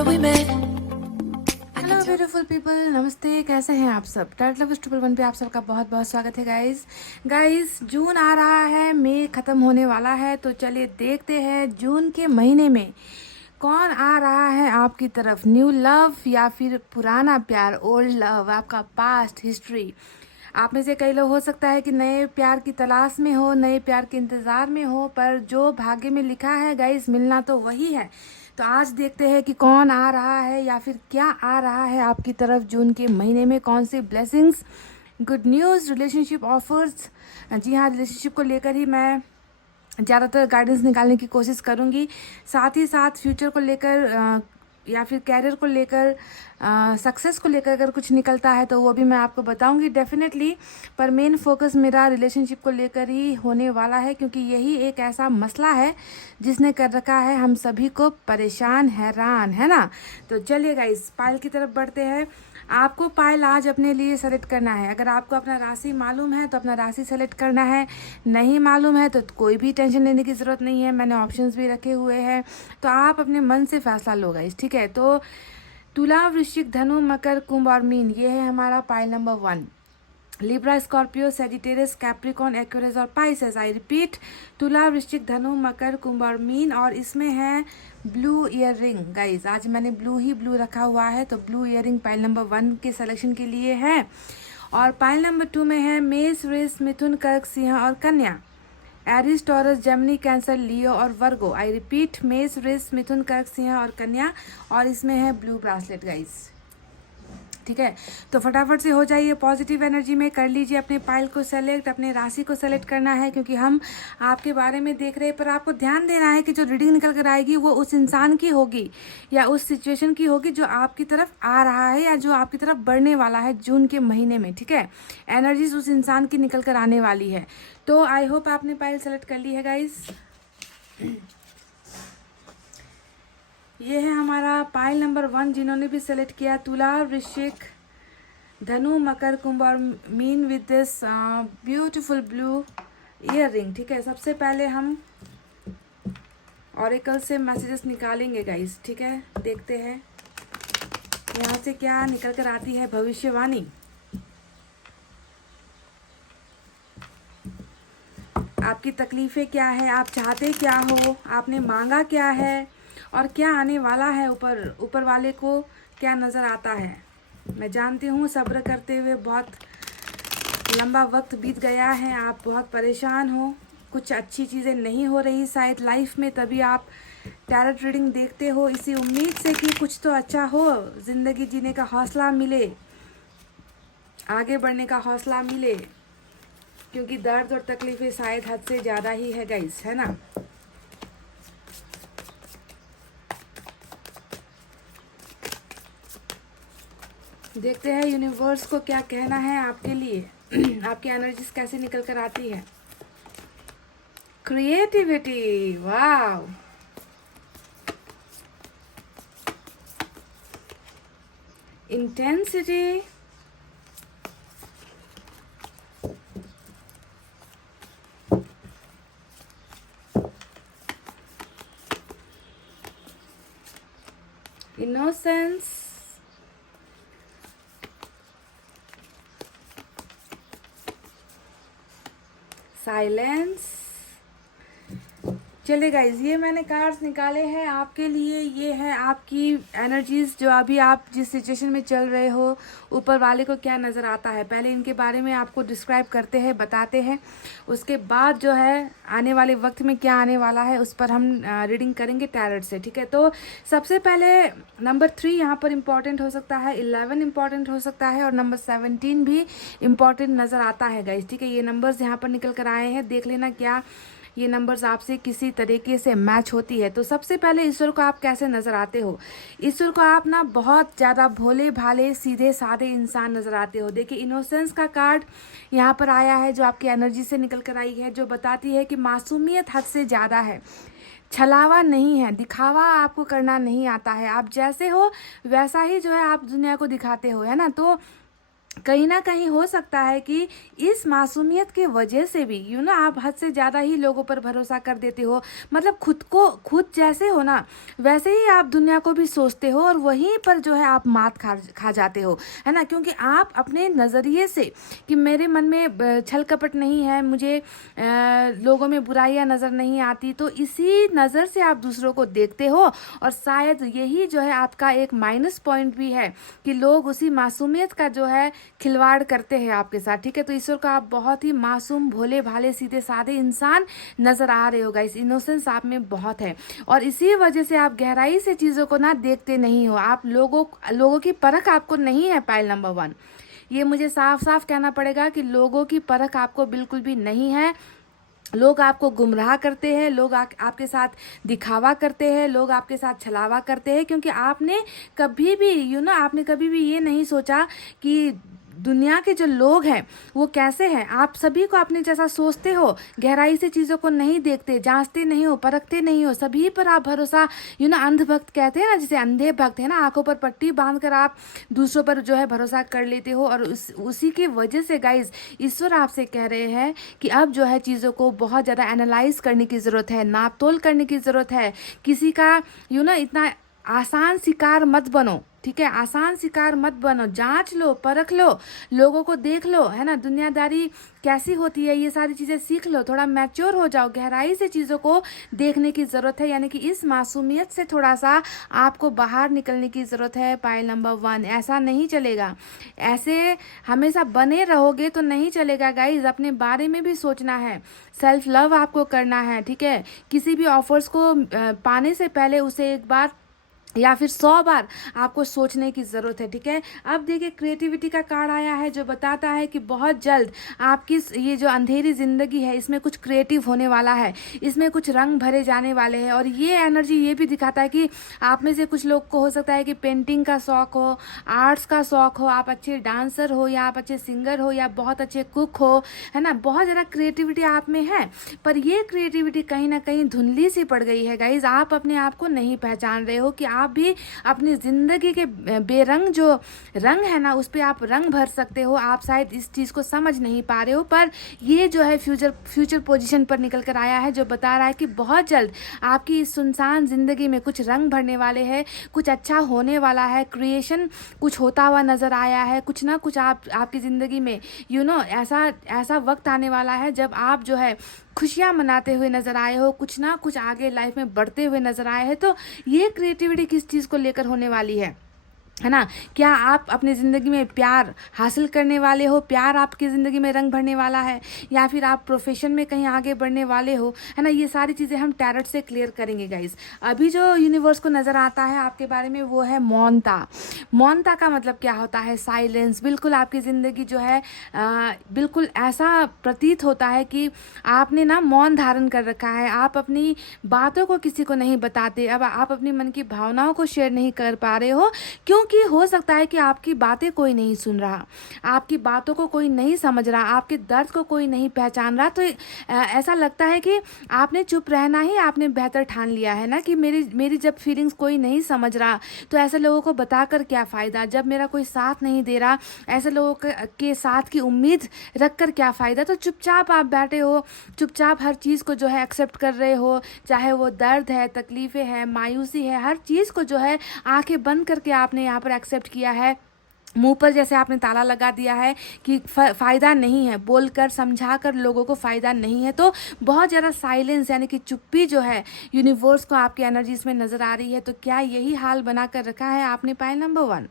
summer we met. Hello beautiful people, नमस्ते। कैसे हैं आप सब? टाइट लव ट्रिपल वन पे आप सबका बहुत बहुत स्वागत है गाइस। जून आ रहा है, मई ख़त्म होने वाला है, तो चलिए देखते हैं जून के महीने में कौन आ रहा है आपकी तरफ। न्यू लव या फिर पुराना प्यार, ओल्ड लव, आपका पास्ट हिस्ट्री। आप में से कई लोग हो सकता है कि नए प्यार की तलाश में हो, नए प्यार के इंतज़ार में हो, पर जो भाग्य में लिखा है गाइस, मिलना तो वही है। तो आज देखते हैं कि कौन आ रहा है या फिर क्या आ रहा है आपकी तरफ जून के महीने में, कौन सी blessings, good news, relationship offers. जी हाँ, रिलेशनशिप को लेकर ही मैं ज़्यादातर गाइडेंस निकालने की कोशिश करूँगी। साथ ही साथ फ्यूचर को लेकर या फिर कैरियर को लेकर, सक्सेस को लेकर अगर कुछ निकलता है तो वो भी मैं आपको बताऊंगी डेफिनेटली। पर मेन फोकस मेरा रिलेशनशिप को लेकर ही होने वाला है, क्योंकि यही एक ऐसा मसला है जिसने कर रखा है हम सभी को परेशान, हैरान, है ना। तो चलिए गाइस, पायल की तरफ बढ़ते हैं। आपको पायल आज अपने लिए सेलेक्ट करना है। अगर आपको अपना राशि मालूम है तो अपना राशि सेलेक्ट करना है, नहीं मालूम है तो कोई भी टेंशन लेने की ज़रूरत नहीं है, मैंने ऑप्शंस भी रखे हुए हैं। तो आप अपने मन से फैसला लो गाइस, ठीक है। तो तुला, वृश्चिक, धनु, मकर, कुंभ और मीन, ये है हमारा pile number 1। Libra, Scorpio, Sagittarius, Capricorn, Aquarius और पाइसेस। आई रिपीट, तुला, वृश्चिक, धनु, मकर, कुंभ और मीन। और इसमें है ब्लू ईयर रिंग गाइज। आज मैंने ब्लू रखा हुआ है, तो blue ear ring pile number 1 के सिलेक्शन के लिए है। और पाइल नंबर 2 में है मेष, वृष, मिथुन, कर्क, सिंह और कन्या। एरिस, टॉरस, जेमिनी, कैंसर, लियो और वर्गो। आई रिपीट, मेष, वृष, मिथुन, कर्क, सिंह और कन्या। और इसमें है ब्लू ब्रासलेट गाइज, ठीक है। तो फटाफट से हो जाइए पॉजिटिव एनर्जी में, कर लीजिए अपने पाइल को सेलेक्ट, अपने राशि को सेलेक्ट करना है, क्योंकि हम आपके बारे में देख रहे हैं। पर आपको ध्यान देना है कि जो रीडिंग निकल कर आएगी वो उस इंसान की होगी या उस सिचुएशन की होगी जो आपकी तरफ आ रहा है या जो आपकी तरफ बढ़ने वाला है जून के महीने में, ठीक है। एनर्जीज उस इंसान की निकल कर आने वाली है। तो आई होप आपने पाइल सेलेक्ट कर ली है गाइज। ये है हमारा पाइल नंबर 1। जिन्होंने भी सेलेक्ट किया तुला, वृश्चिक, धनु, मकर, कुंभ और mean with this beautiful blue ear ring, ठीक है। सबसे पहले हम ऑरेकल से मैसेजेस निकालेंगे गाइस, ठीक है। देखते हैं यहाँ से क्या निकल कर आती है भविष्यवाणी। आपकी तकलीफें क्या है, आप चाहते क्या हो, आपने मांगा क्या है और क्या आने वाला है, ऊपर वाले को क्या नज़र आता है। मैं जानती हूँ सब्र करते हुए बहुत लंबा वक्त बीत गया है, आप बहुत परेशान हो, कुछ अच्छी चीज़ें नहीं हो रही शायद लाइफ में, तभी आप टैरोट रीडिंग देखते हो, इसी उम्मीद से कि कुछ तो अच्छा हो, ज़िंदगी जीने का हौसला मिले, आगे बढ़ने का हौसला मिले, क्योंकि दर्द और तकलीफें शायद हद से ज़्यादा ही है गाइस, है ना। देखते हैं यूनिवर्स को क्या कहना है आपके लिए। आपकी एनर्जीज कैसे निकल कर आती है। क्रिएटिविटी, वाव, इंटेंसिटी, इनोसेंस, साइलेंस। चलिए गाइज, ये मैंने कार्ड्स निकाले हैं आपके लिए। ये है आपकी एनर्जीज, जो अभी आप जिस सिचुएशन में चल रहे हो, ऊपर वाले को क्या नज़र आता है। पहले इनके बारे में आपको डिस्क्राइब करते हैं, बताते हैं, उसके बाद जो है आने वाले वक्त में क्या आने वाला है उस पर हम रीडिंग करेंगे टैरोट से, ठीक है। तो सबसे पहले नंबर 3 यहाँ पर इम्पॉर्टेंट हो सकता है, 11 इम्पॉर्टेंट हो सकता है और नंबर 17 भी इम्पॉर्टेंट नज़र आता है गाइज, ठीक है। ये नंबर्स यहाँ पर निकल कर आए हैं, देख लेना क्या ये नंबर्स आपसे किसी तरीके से मैच होती है। तो सबसे पहले ईश्वर को आप कैसे नज़र आते हो। ईश्वर को आप ना बहुत ज़्यादा भोले भाले, सीधे साधे इंसान नज़र आते हो। देखिए, इनोसेंस का कार्ड यहाँ पर आया है, जो आपकी एनर्जी से निकल कर आई है, जो बताती है कि मासूमियत हद से ज़्यादा है, छलावा नहीं है, दिखावा आपको करना नहीं आता है, आप जैसे हो वैसा ही जो है आप दुनिया को दिखाते हो, है ना। तो कहीं ना कहीं हो सकता है कि इस मासूमियत के वजह से भी आप हद से ज़्यादा ही लोगों पर भरोसा कर देते हो। मतलब खुद जैसे हो ना वैसे ही आप दुनिया को भी सोचते हो और वहीं पर जो है आप मात खा जाते हो, है ना। क्योंकि आप अपने नज़रिए से कि मेरे मन में छल कपट नहीं है, मुझे लोगों में बुराइयां नज़र नहीं आती, तो इसी नज़र से आप दूसरों को देखते हो। और शायद यही जो है आपका एक माइनस पॉइंट भी है कि लोग उसी मासूमियत का जो है खिलवाड़ करते हैं आपके साथ, ठीक है। तो ईश्वर का आप बहुत ही मासूम, भोले भाले, सीधे साधे इंसान नजर आ रहे हो गाइस। इनोसेंस आप में बहुत है और इसी वजह से आप गहराई से चीज़ों को ना देखते नहीं हो। आप लोगों की परख आपको नहीं है। पाइल नंबर 1, ये मुझे साफ साफ कहना पड़ेगा कि लोगों की परख आपको बिल्कुल भी नहीं है। लोग आपको गुमराह करते हैं, लोग आपके साथ दिखावा करते हैं, लोग आपके साथ छलावा करते हैं, क्योंकि आपने कभी भी आपने कभी भी ये नहीं सोचा कि दुनिया के जो लोग हैं वो कैसे हैं। आप सभी को अपने जैसा सोचते हो, गहराई से चीज़ों को नहीं देखते, जांचते नहीं हो, परखते नहीं हो, सभी पर आप भरोसा अंधभक्त कहते हैं ना, जिसे अंधे भक्त है ना, आंखों पर पट्टी बांधकर आप दूसरों पर जो है भरोसा कर लेते हो। और उसी की वजह से गाइज ईश्वर आपसे कह रहे हैं कि अब जो है चीज़ों को बहुत ज़्यादा एनालाइज करने की ज़रूरत है, नाप तोल करने की ज़रूरत है। किसी का इतना आसान शिकार मत बनो, ठीक है। आसान शिकार मत बनो, जांच लो, परख लो, लोगों को देख लो, है ना। दुनियादारी कैसी होती है ये सारी चीज़ें सीख लो, थोड़ा मैच्योर हो जाओ, गहराई से चीज़ों को देखने की ज़रूरत है। यानी कि इस मासूमियत से थोड़ा सा आपको बाहर निकलने की ज़रूरत है। पाइल नंबर 1, ऐसा नहीं चलेगा, ऐसे हमेशा बने रहोगे तो नहीं चलेगा गाइज। अपने बारे में भी सोचना है, सेल्फ लव आपको करना है, ठीक है। किसी भी ऑफर्स को पाने से पहले उसे एक बार या फिर 100 बार आपको सोचने की ज़रूरत है, ठीक है। अब देखिए क्रिएटिविटी का कार्ड आया है जो बताता है कि बहुत जल्द आपकी ये जो अंधेरी ज़िंदगी है इसमें कुछ क्रिएटिव होने वाला है, इसमें कुछ रंग भरे जाने वाले हैं। और ये एनर्जी ये भी दिखाता है कि आप में से कुछ लोग को हो सकता है कि पेंटिंग का शौक़ हो, आर्ट्स का शौक़ हो, आप अच्छे डांसर हो या आप अच्छे सिंगर हो या बहुत अच्छे कुक हो, है ना। बहुत ज़्यादा क्रिएटिविटी आप में है, पर ये क्रिएटिविटी कहीं ना कहीं धुंधली सी पड़ गई है गाइज। आप अपने आप को नहीं पहचान रहे हो कि आप भी अपनी ज़िंदगी के बेरंग जो रंग है ना उस पर आप रंग भर सकते हो। आप शायद इस चीज़ को समझ नहीं पा रहे हो, पर ये जो है फ्यूचर पोजीशन पर निकल कर आया है जो बता रहा है कि बहुत जल्द आपकी इस सुनसान ज़िंदगी में कुछ रंग भरने वाले हैं, कुछ अच्छा होने वाला है, क्रिएशन कुछ होता हुआ नज़र आया है। कुछ ना कुछ आपकी ज़िंदगी में ऐसा वक्त आने वाला है जब आप जो है खुशियाँ मनाते हुए नज़र आए हो, कुछ ना कुछ आगे लाइफ में बढ़ते हुए नज़र आए हैं। तो ये क्रिएटिविटी किस चीज़ को लेकर होने वाली है ना। क्या आप अपनी ज़िंदगी में प्यार हासिल करने वाले हो, प्यार आपकी ज़िंदगी में रंग भरने वाला है, या फिर आप प्रोफेशन में कहीं आगे बढ़ने वाले हो, है ना। ये सारी चीज़ें हम टैरोट से क्लियर करेंगे गाइस। अभी जो यूनिवर्स को नज़र आता है आपके बारे में वो है मौनता। मौनता का मतलब क्या होता है? साइलेंस। बिल्कुल आपकी ज़िंदगी जो है बिल्कुल ऐसा प्रतीत होता है कि आपने ना मौन धारण कर रखा है। आप अपनी बातों को किसी को नहीं बताते, अब आप अपनी मन की भावनाओं को शेयर नहीं कर पा रहे हो, क्योंकि हो सकता है कि आपकी बातें कोई नहीं सुन रहा, आपकी बातों को कोई नहीं समझ रहा, आपके दर्द को कोई नहीं पहचान रहा। तो ऐसा लगता है कि आपने चुप रहना ही आपने बेहतर ठान लिया है ना, कि मेरी जब फीलिंग्स कोई नहीं समझ रहा तो ऐसे लोगों को बताकर क्या फ़ायदा, जब मेरा कोई साथ नहीं दे रहा ऐसे लोगों के साथ की उम्मीद रख कर क्या फ़ायदा। तो चुपचाप आप बैठे हो, चुपचाप हर चीज़ को जो है एक्सेप्ट कर रहे हो, चाहे वो दर्द है, तकलीफ़ें हैं, मायूसी है, हर चीज़ को जो है आंखें बंद करके आपने यहाँ पर एक्सेप्ट किया है। मुंह पर जैसे आपने ताला लगा दिया है कि फ़ायदा नहीं है, बोलकर समझाकर लोगों को फ़ायदा नहीं है। तो बहुत ज़्यादा साइलेंस यानी कि चुप्पी जो है यूनिवर्स को आपकी एनर्जीज में नज़र आ रही है। तो क्या यही हाल बना कर रखा है आपने? पाइल नंबर 1,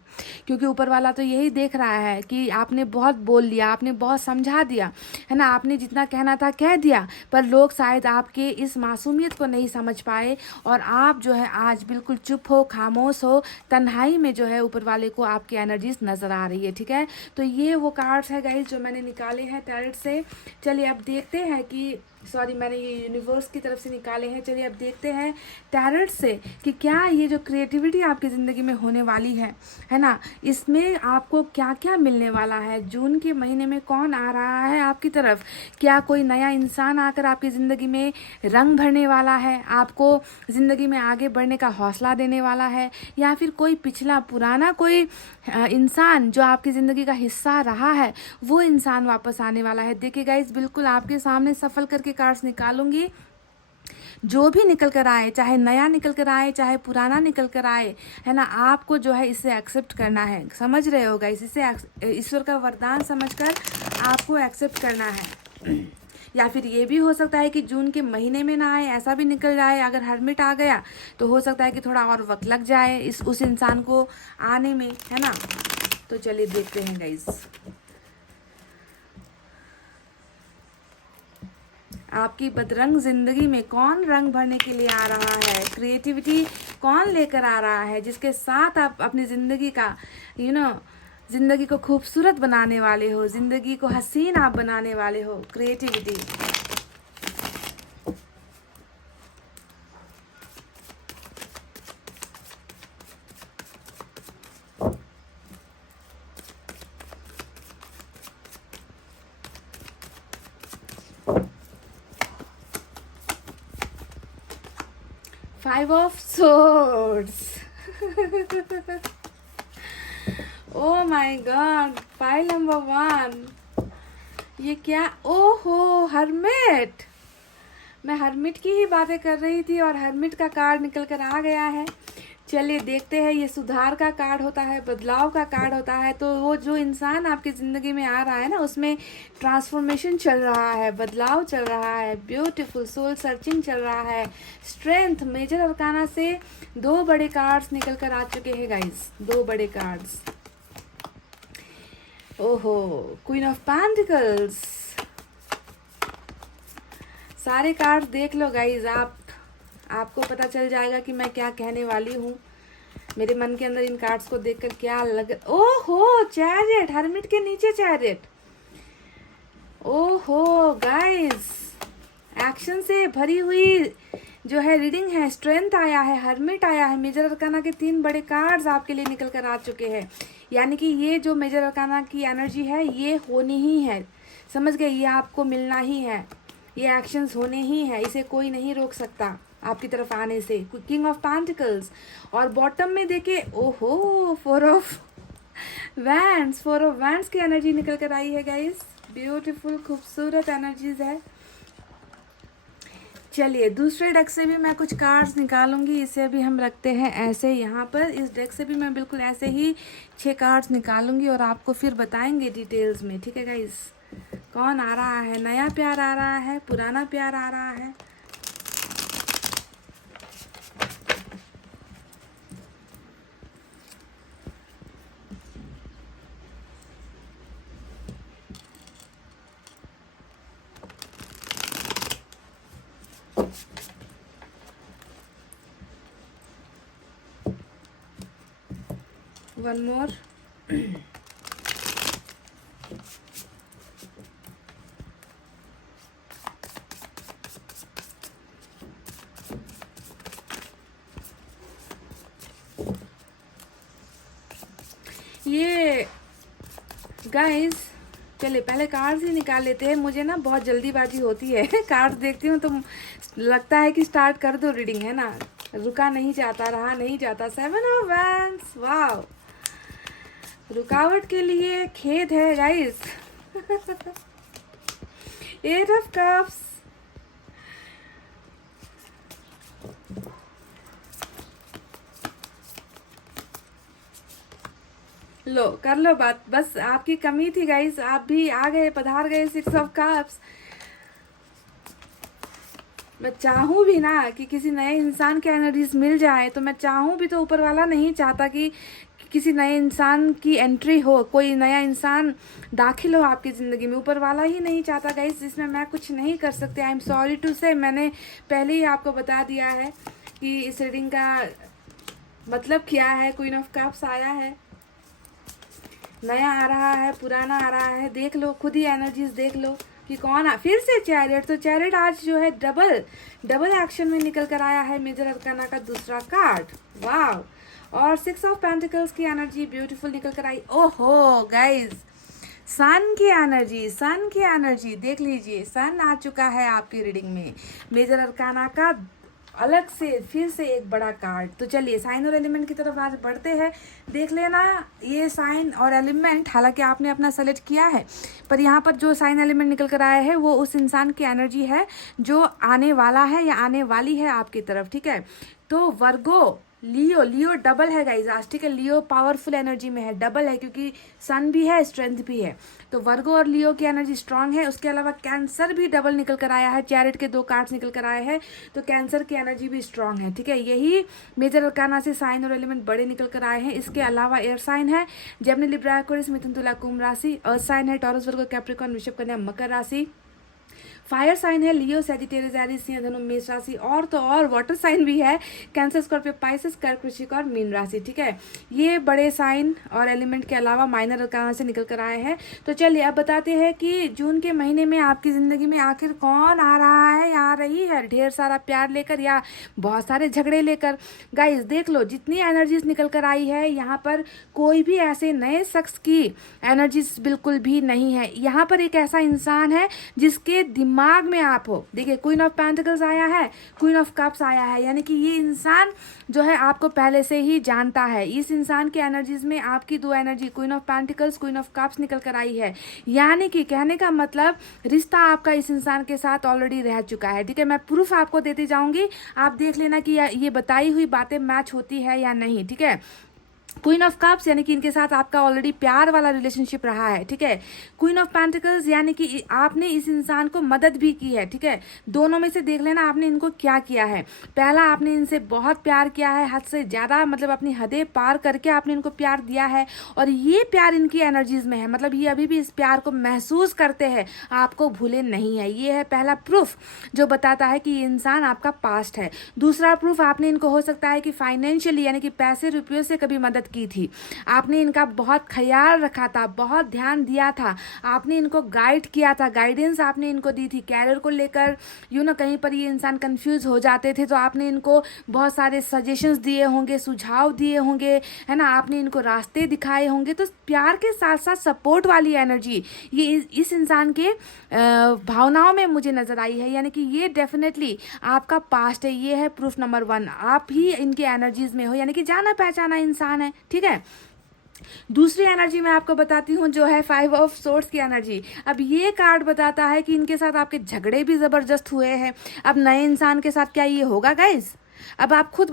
क्योंकि ऊपर वाला तो यही देख रहा है कि आपने बहुत बोल लिया, आपने बहुत समझा दिया, है ना, आपने जितना कहना था कह दिया, पर लोग शायद आपके इस मासूमियत को नहीं समझ पाए और आप जो है आज बिल्कुल चुप हो, खामोश हो, तन्हाई में जो है ऊपर वाले को आपकी एनर्जीज नज़र आ रही है, ठीक है। तो ये वो कार्ड्स है गाइस जो मैंने निकाले हैं टैरोट से। चलिए अब देखते हैं कि सॉरी, मैंने ये यूनिवर्स की तरफ से निकाले हैं। चलिए अब देखते हैं टैरोट से कि क्या ये जो क्रिएटिविटी आपकी ज़िंदगी में होने वाली है ना, इसमें आपको क्या क्या मिलने वाला है। जून के महीने में कौन आ रहा है आपकी तरफ? क्या कोई नया इंसान आकर आपकी ज़िंदगी में रंग भरने वाला है, आपको ज़िंदगी में आगे बढ़ने का हौसला देने वाला है, या फिर कोई पिछला पुराना कोई इंसान जो आपकी ज़िंदगी का हिस्सा रहा है वो इंसान वापस आने वाला है। देखिए गाइस, बिल्कुल आपके सामने सफल करके कार्ड्स निकालूंगी। जो भी निकल कर आए, चाहे नया निकल कर आए चाहे पुराना निकल कर आए, है ना, आपको जो है इसे एक्सेप्ट करना है। समझ रहे हो गाइस? इसे ईश्वर का वरदान समझकर आपको एक्सेप्ट करना है। या फिर ये भी हो सकता है कि जून के महीने में ना आए, ऐसा भी निकल जाए। अगर हर्मिट आ गया तो हो सकता है कि थोड़ा और वक्त लग जाए उस इंसान को आने में, है ना। तो चलिए देखते हैं गाइस, आपकी बदरंग जिंदगी में कौन रंग भरने के लिए आ रहा है, क्रिएटिविटी कौन लेकर आ रहा है, जिसके साथ आप अपनी ज़िंदगी का ज़िंदगी को खूबसूरत बनाने वाले हो, ज़िंदगी को हसीन आप बनाने वाले हो। Creativity, 5 of swords. Oh my god, pile number 1। ये क्या? ओहो, हर्मिट। मैं हर्मिट की ही बातें कर रही थी और हर्मिट का कार्ड निकल कर आ गया है। चलिए देखते हैं, ये सुधार का कार्ड होता है, बदलाव का कार्ड होता है। तो वो जो इंसान आपकी ज़िंदगी में आ रहा है ना, उसमें ट्रांसफॉर्मेशन चल रहा है, बदलाव चल रहा है, ब्यूटीफुल सोल सर्चिंग चल रहा है, स्ट्रेंथ। मेजर अरकाना से 2 बड़े कार्ड्स निकल कर आ चुके हैं गाइस, 2 बड़े कार्ड्स। ओहो, क्वीन ऑफ पेंटिकल्स। सारे कार्ड देख लो गाइज, आपको पता चल जाएगा कि मैं क्या कहने वाली हूँ। मेरे मन के अंदर इन कार्ड्स को देखकर क्या लग, ओहो, चैरियट, हर्मिट के नीचे चैरियट। ओहो गाइज, एक्शन से भरी हुई जो है रीडिंग है, स्ट्रेंथ आया है, हर्मिट आया है, मेजर अरकाना के 3 बड़े कार्ड्स आपके लिए निकल कर आ चुके हैं। यानी कि ये जो मेजर अरकाना की एनर्जी है ये होनी ही है, समझ गए? ये आपको मिलना ही है, ये एक्शंस होने ही है, इसे कोई नहीं रोक सकता आपकी तरफ आने से। किंग ऑफ पेंटिकल्स, और बॉटम में देखे, ओहो, 4 ऑफ वैंड्स, 4 ऑफ वैंड्स की एनर्जी निकल कर आई है गाइस। ब्यूटीफुल, खूबसूरत एनर्जीज है। चलिए दूसरे डेक से भी मैं कुछ कार्ड्स निकालूंगी, इसे भी हम रखते हैं ऐसे यहाँ पर। इस डेक से भी मैं बिल्कुल ऐसे ही 6 कार्ड्स निकालूंगी और आपको फिर बताएंगे डिटेल्स में, ठीक है गाइस? कौन आ रहा है, नया प्यार आ रहा है, पुराना प्यार आ रहा है। One more. ये गाइस, चलिए पहले कार्ड्स ही निकाल लेते हैं। मुझे ना बहुत जल्दीबाजी होती है कार्ड्स देखती हूँ तो लगता है कि स्टार्ट कर दो रीडिंग, है ना, रुका नहीं जाता, रहा नहीं जाता। 7 ऑफ वैंड्स, वाव, रुकावट के लिए खेद है गाइस। 8 ऑफ कप्स, लो कर लो बात, बस आपकी कमी थी गाइस, आप भी आ गए, पधार गए। 6 ऑफ कप्स। मैं चाहूँ भी ना कि किसी नए इंसान के एनर्जीज मिल जाए, तो मैं चाहूँ भी तो ऊपर वाला नहीं चाहता कि किसी नए इंसान की एंट्री हो, कोई नया इंसान दाखिल हो आपकी ज़िंदगी में, ऊपर वाला ही नहीं चाहता गाइस। इसमें मैं कुछ नहीं कर सकते। आई एम सॉरी टू से, मैंने पहले ही आपको बता दिया है कि इस रीडिंग का मतलब क्या है। क्वीन ऑफ कप्स आया है, नया आ रहा है, पुराना आ रहा है, देख लो खुद ही एनर्जीज देख लो कि कौन फिर से चैरियट। तो चैरियट आज जो है डबल एक्शन में निकल कर आया है मेजर अरकाना का दूसरा कार्ड। वाह। और 6 ऑफ पेंटिकल्स की एनर्जी ब्यूटीफुल निकल कर आई। ओहो गाइज, सन की एनर्जी देख लीजिए, सन आ चुका है आपकी रीडिंग में, मेजर अरकाना का अलग से फिर से एक बड़ा कार्ड। तो चलिए साइन और एलिमेंट की तरफ आज बढ़ते हैं। देख लेना ये साइन और एलिमेंट, हालांकि आपने अपना सेलेक्ट किया है, पर यहाँ पर जो साइन एलिमेंट निकल कर आया है वो उस इंसान की एनर्जी है जो आने वाला है या आने वाली है आपकी तरफ, ठीक है। तो वर्गो, लियो डबल है गाइज आज, ठीक है। लियो पावरफुल एनर्जी में है, डबल है क्योंकि सन भी है, स्ट्रेंथ भी है। तो वर्गो और लियो की एनर्जी स्ट्रांग है। उसके अलावा कैंसर भी डबल निकल कर आया है, चैरिट के 2 कार्ड्स निकल कर आए हैं, तो कैंसर की एनर्जी भी स्ट्रांग है, ठीक है। यही मेजर अरकाना से साइन और एलिमेंट बड़े निकल कर आए हैं। इसके अलावा एयर साइन है, जेमिनी, लिब्रा, एक्वेरियस, मिथुन, तुला, कुंभ राशि। अर्थ साइन है, टॉरस, वर्गो, कैप्रिकॉर्न, वृषभ, कन्या, मकर राशि। फायर साइन है, लियो, सैजिटेरियस, एरीज, सिंह, धनु, मेष राशि। और तो और वाटर साइन भी है, कैंसर, स्कॉर्पियो, पाइसेस, कर्क, वृश्चिक और मीन राशि, ठीक है। ये बड़े साइन और एलिमेंट के अलावा माइनर अरकाना से निकल कर आए हैं। तो चलिए अब बताते हैं कि जून के महीने में आपकी ज़िंदगी में आखिर कौन आ रहा है या आ रही है, ढेर सारा प्यार लेकर या बहुत सारे झगड़े लेकर। गाइज देख लो जितनी एनर्जीज निकल कर आई है, यहाँ पर कोई भी ऐसे नए शख्स की एनर्जीज बिल्कुल भी नहीं है। यहाँ पर एक ऐसा इंसान है जिसके दिमाग में आप हो। देखिए क्वीन ऑफ पेंटिकल्स आया है, क्वीन ऑफ कप्स आया है, यानी कि ये इंसान जो है आपको पहले से ही जानता है। इस इंसान की एनर्जीज में आपकी 2 energy, queen of pentacles, queen of cups निकल कर आई है। यानी कि कहने का मतलब रिश्ता आपका इस इंसान के साथ ऑलरेडी रह चुका है, ठीक है। मैं प्रूफ आपको देती जाऊंगी, आप देख लेना कि ये बताई हुई बातें मैच होती है या नहीं, ठीक है। क्वीन ऑफ कप्स यानी कि इनके साथ आपका ऑलरेडी प्यार वाला रिलेशनशिप रहा है, ठीक है। क्वीन ऑफ पेंटिकल्स यानी कि आपने इस इंसान को मदद भी की है, ठीक है। दोनों में से देख लेना आपने इनको क्या किया है। पहला, आपने इनसे बहुत प्यार किया है, हद से ज़्यादा, मतलब अपनी हदें पार करके आपने इनको प्यार दिया है, और ये प्यार इनकी एनर्जीज में है, मतलब ये अभी भी इस प्यार को महसूस करते हैं, आपको भूले नहीं है। ये है पहला प्रूफ जो बताता है कि ये इंसान आपका पास्ट है। दूसरा प्रूफ, आपने इनको हो सकता है कि फाइनेंशियली यानी कि पैसे रुपयों से कभी मदद की थी, आपने इनका बहुत ख्याल रखा था, बहुत ध्यान दिया था, आपने इनको गाइड किया था, गाइडेंस आपने इनको दी थी कैरियर को लेकर। कहीं पर ये इंसान कंफ्यूज हो जाते थे तो आपने इनको बहुत सारे सजेशंस दिए होंगे, सुझाव दिए होंगे, है ना, आपने इनको रास्ते दिखाए होंगे। तो प्यार के साथ साथ सपोर्ट वाली एनर्जी ये इस इंसान के भावनाओं में मुझे नजर आई है, यानी कि ये डेफिनेटली आपका पास्ट है। ये है प्रूफ नंबर 1, आप ही इनके एनर्जीज में हो, यानी कि जाना पहचाना इंसान है, ठीक है। दूसरी एनर्जी मैं आपको बताती हूँ जो है 5 ऑफ सोर्ड्स की एनर्जी। अब ये कार्ड बताता है कि इनके साथ आपके झगड़े भी जबरदस्त हुए हैं। अब नए इंसान के साथ क्या ये होगा गाइज? अब आप खुद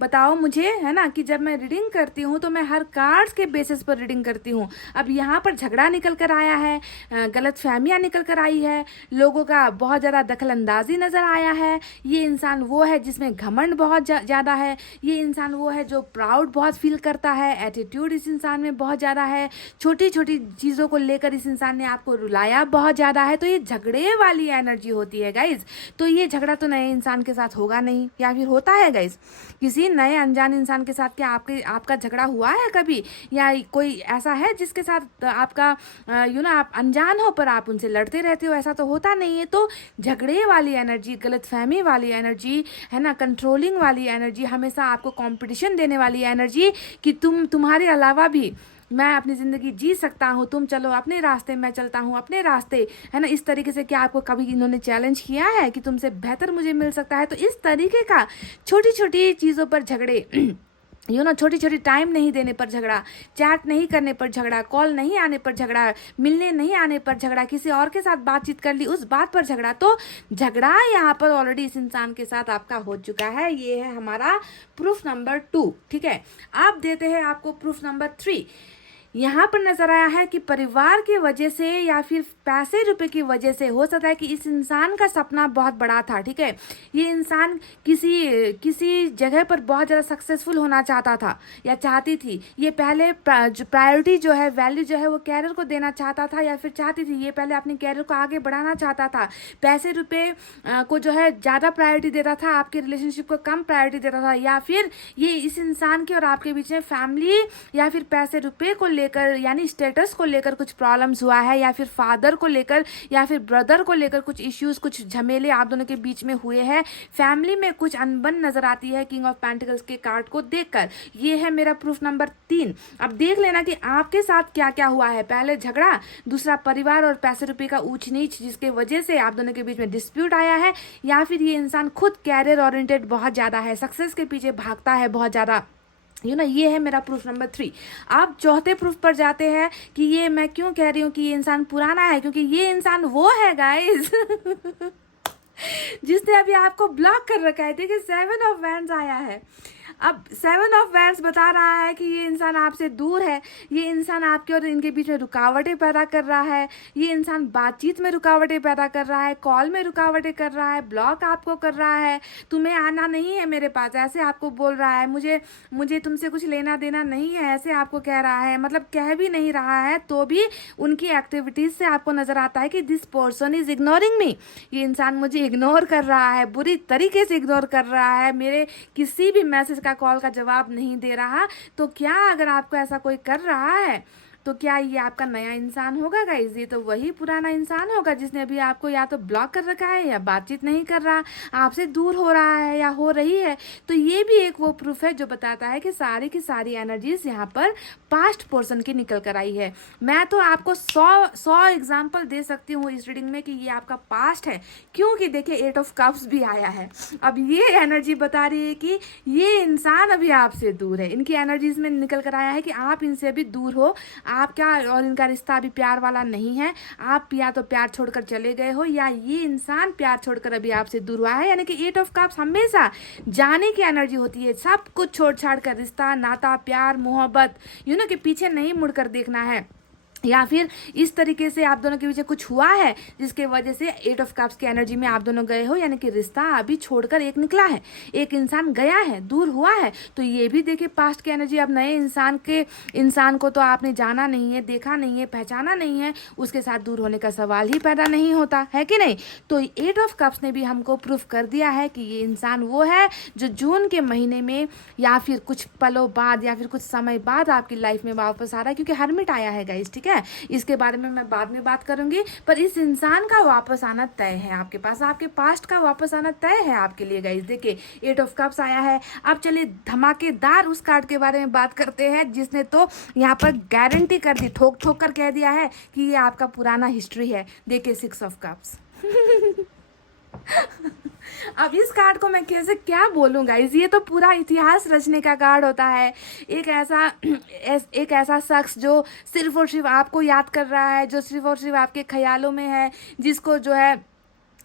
बताओ मुझे, है ना, कि जब मैं रीडिंग करती हूँ तो मैं हर कार्ड्स के बेसिस पर रीडिंग करती हूँ। अब यहाँ पर झगड़ा निकल कर आया है, गलत फहमियाँ निकल कर आई है, लोगों का बहुत ज़्यादा दखल अंदाजी नज़र आया है। ये इंसान वो है जिसमें घमंड बहुत ज़्यादा है, ये इंसान वो है जो प्राउड बहुत फील करता है, एटीट्यूड इस इंसान में बहुत ज़्यादा है, छोटी छोटी चीज़ों को लेकर इस इंसान ने आपको रुलाया बहुत ज़्यादा है। तो ये झगड़े वाली एनर्जी होती है गाइज। तो ये झगड़ा तो नए इंसान के साथ होगा नहीं, या फिर होता है गाइज किसी नए अनजान इंसान के साथ? क्या आपका झगड़ा हुआ है कभी, या कोई ऐसा है जिसके साथ आपका आप अनजान हो पर आप उनसे लड़ते रहते हो? ऐसा तो होता नहीं है। तो झगड़े वाली एनर्जी, गलतफहमी वाली एनर्जी, है ना, कंट्रोलिंग वाली एनर्जी, हमेशा आपको कंपटीशन देने वाली एनर्जी कि तुम्हारे अलावा भी मैं अपनी ज़िंदगी जी सकता हूँ, तुम चलो अपने रास्ते, मैं चलता हूँ अपने रास्ते, है ना। इस तरीके से क्या आपको कभी इन्होंने चैलेंज किया है कि तुमसे बेहतर मुझे मिल सकता है? तो इस तरीके का छोटी छोटी चीज़ों पर झगड़े, छोटी छोटी टाइम नहीं देने पर झगड़ा, चैट नहीं करने पर झगड़ा, कॉल नहीं आने पर झगड़ा, मिलने नहीं आने पर झगड़ा, किसी और के साथ बातचीत कर ली उस बात पर झगड़ा। तो झगड़ा यहाँ पर ऑलरेडी इस इंसान के साथ आपका हो चुका है। ये है हमारा प्रूफ नंबर 2, ठीक है। आप देते हैं आपको प्रूफ नंबर 3। यहाँ पर नजर आया है कि परिवार की वजह से या फिर पैसे रुपए की वजह से हो सकता है कि इस इंसान का सपना बहुत बड़ा था, ठीक है, ये इंसान किसी किसी जगह पर बहुत ज़्यादा सक्सेसफुल होना चाहता था या चाहती थी, ये पहले प्रायोरिटी जो है, वैल्यू जो है वो कैरियर को देना चाहता था या फिर चाहती थी, ये पहले अपने कैरियर को आगे बढ़ाना चाहता था, पैसे रुपए को जो है ज़्यादा प्रायोरिटी देता था, आपके रिलेशनशिप को कम प्रायोरिटी देता था, या फिर ये इस इंसान के और आपके बीच में फैमिली या फिर पैसे रुपए को लेकर यानी स्टेटस को लेकर कुछ प्रॉब्लम्स हुआ है, या फिर फादर को लेकर या फिर ब्रदर को लेकर कुछ इश्यूज, कुछ झमेले आप दोनों के बीच में हुए हैं, फैमिली में कुछ अनबन नजर आती है किंग ऑफ पेंटिकल्स के कार्ड को देखकर। ये है मेरा प्रूफ नंबर 3। अब देख लेना कि आपके साथ क्या क्या हुआ है। पहले झगड़ा, दूसरा परिवार और पैसे रुपए का ऊंच नीच जिसके वजह से आप दोनों के बीच में डिस्प्यूट आया है, या फिर ये इंसान खुद कैरियर ओरिएंटेड बहुत ज़्यादा है, सक्सेस के पीछे भागता है बहुत ज़्यादा, ये है मेरा प्रूफ नंबर 3। आप चौथे प्रूफ पर जाते हैं कि ये मैं क्यों कह रही हूँ कि ये इंसान पुराना है, क्योंकि ये इंसान वो है गाइस जिसने अभी आपको ब्लॉक कर रखा है। देखिए 7 ऑफ वैंड्स आया है। अब 7 ऑफ वैंड्स बता रहा है कि ये इंसान आपसे दूर है, ये इंसान आपके और इनके बीच में रुकावटें पैदा कर रहा है, ये इंसान बातचीत में रुकावटें पैदा कर रहा है, कॉल में रुकावटें कर रहा है, ब्लॉक आपको कर रहा है, तुम्हें आना नहीं है मेरे पास, ऐसे आपको बोल रहा है, मुझे तुमसे कुछ लेना देना नहीं है, ऐसे आपको कह रहा है, मतलब कह भी नहीं रहा है तो भी उनकी एक्टिविटीज से आपको नजर आता है कि दिस पर्सन इज इग्नोरिंग मी, ये इंसान मुझे इग्नोर कर रहा है, बुरी तरीके से इग्नोर कर रहा है, मेरे किसी भी मैसेज का, कॉल का जवाब नहीं दे रहा। तो क्या अगर आपको ऐसा कोई कर रहा है तो क्या ये आपका नया इंसान होगा गाइस? ये तो वही पुराना इंसान होगा जिसने अभी आपको या तो ब्लॉक कर रखा है या बातचीत नहीं कर रहा, आपसे दूर हो रहा है या हो रही है। तो ये भी एक वो प्रूफ है जो बताता है कि सारी की सारी एनर्जीज यहाँ पर पास्ट पोर्सन की निकल कर आई है। मैं तो आपको 100 एग्जाम्पल दे सकती हूँ इस रीडिंग में कि ये आपका पास्ट है, क्योंकि देखिए 8 ऑफ कप्स भी आया है। अब ये एनर्जी बता रही है कि ये इंसान अभी आपसे दूर है, इनकी एनर्जीज में निकल कर आया है कि आप इनसे अभी दूर हो, आपका और इनका रिश्ता अभी प्यार वाला नहीं है, आप या तो प्यार छोड़कर चले गए हो या ये इंसान प्यार छोड़कर अभी आपसे दूर हुआ है। यानी कि 8 ऑफ कप्स हमेशा जाने की एनर्जी होती है, सब कुछ छोड़ छाड़ कर, रिश्ता, नाता, प्यार, मोहब्बत, कि पीछे नहीं मुड़कर देखना है, या फिर इस तरीके से आप दोनों के बीच कुछ हुआ है जिसके वजह से 8 ऑफ कप्स की एनर्जी में आप दोनों गए हो, यानी कि रिश्ता अभी छोड़कर एक निकला है, एक इंसान गया है, दूर हुआ है। तो ये भी देखिए पास्ट की एनर्जी। अब नए इंसान को तो आपने जाना नहीं है, देखा नहीं है, पहचाना नहीं है, उसके साथ दूर होने का सवाल ही पैदा नहीं होता है कि नहीं। तो 8 ऑफ कप्स ने भी हमको प्रूफ कर दिया है कि ये इंसान वो है जो जून के महीने में या फिर कुछ पलों बाद या फिर कुछ समय बाद आपकी लाइफ में वापस आ रहा है, क्योंकि हर्मिट आया है गाइस, ठीक है। इसके बारे में मैं बाद में बात करूंगी, पर इस इंसान का वापस आना तय है आपके पास, आपके पास्ट का वापस आना तय है आपके लिए गाइस। देखिए 8 ऑफ कप्स आया है। अब चलिए धमाकेदार उस कार्ड के बारे में बात करते हैं जिसने तो यहाँ पर गारंटी कर दी, ठोक ठोक कर कह दिया है कि ये आपका पुराना हिस्ट्री है। देखिए 6 ऑफ कप्स अब इस कार्ड को मैं कैसे क्या बोलूँ गाइस, ये तो पूरा इतिहास रचने का कार्ड होता है। एक ऐसा शख्स जो सिर्फ और सिर्फ आपको याद कर रहा है, जो सिर्फ और सिर्फ आपके ख्यालों में है, जिसको जो है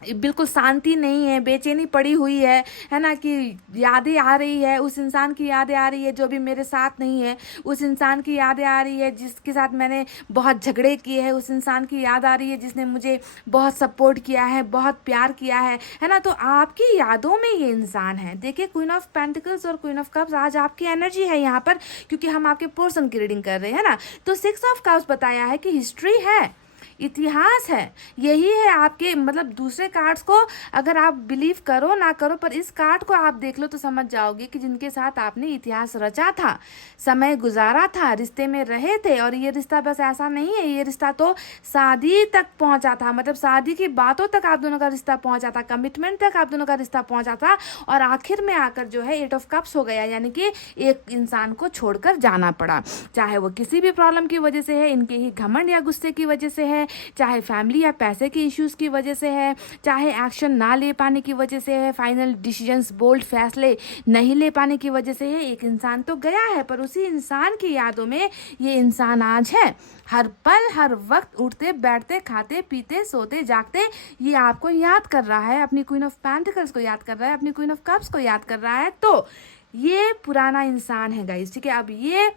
बिल्कुल शांति नहीं है, बेचैनी पड़ी हुई है ना, कि यादें आ रही है, उस इंसान की यादें आ रही है जो भी मेरे साथ नहीं है, उस इंसान की यादें आ रही है जिसके साथ मैंने बहुत झगड़े किए हैं, उस इंसान की याद आ रही है जिसने मुझे बहुत सपोर्ट किया है, बहुत प्यार किया है ना। तो आपकी यादों में ये इंसान है। देखिए क्वीन ऑफ पेंटिकल्स और क्वीन ऑफ कप्स आज आपकी एनर्जी है यहाँ पर, क्योंकि हम आपके पर्सन की रीडिंग कर रहे हैं ना। तो 6 ऑफ कप्स बताया है कि हिस्ट्री है, इतिहास है, यही है आपके, मतलब दूसरे कार्ड्स को अगर आप बिलीव करो ना करो, पर इस कार्ड को आप देख लो तो समझ जाओगे कि जिनके साथ आपने इतिहास रचा था, समय गुजारा था, रिश्ते में रहे थे, और ये रिश्ता बस ऐसा नहीं है, ये रिश्ता तो शादी तक पहुंचा था, मतलब शादी की बातों तक आप दोनों का रिश्ता पहुंचा था, कमिटमेंट तक आप दोनों का रिश्ता पहुंचा था, और आखिर में आकर जो है 8 ऑफ कप्स हो गया, यानी कि एक इंसान को छोड़कर जाना पड़ा। चाहे वो किसी भी प्रॉब्लम की वजह से है, इनके ही घमंड या गुस्से की वजह से है, चाहे फैमिली या पैसे के इश्यूज की वजह से है, चाहे एक्शन ना ले पाने की वजह से है, फाइनल डिसीजंस, बोल्ड फैसले नहीं ले पाने की वजह से है। एक इंसान तो गया है, पर उसी इंसान की यादों में ये इंसान आज है। हर पल हर वक्त उठते बैठते खाते पीते सोते जागते ये आपको याद कर रहा है, अपनी क्वीन ऑफ पेंटिकल्स को याद कर रहा है, अपनी क्वीन ऑफ कप्स को याद कर रहा है। तो ये पुराना इंसान है गाइस, ठीक है। अब ये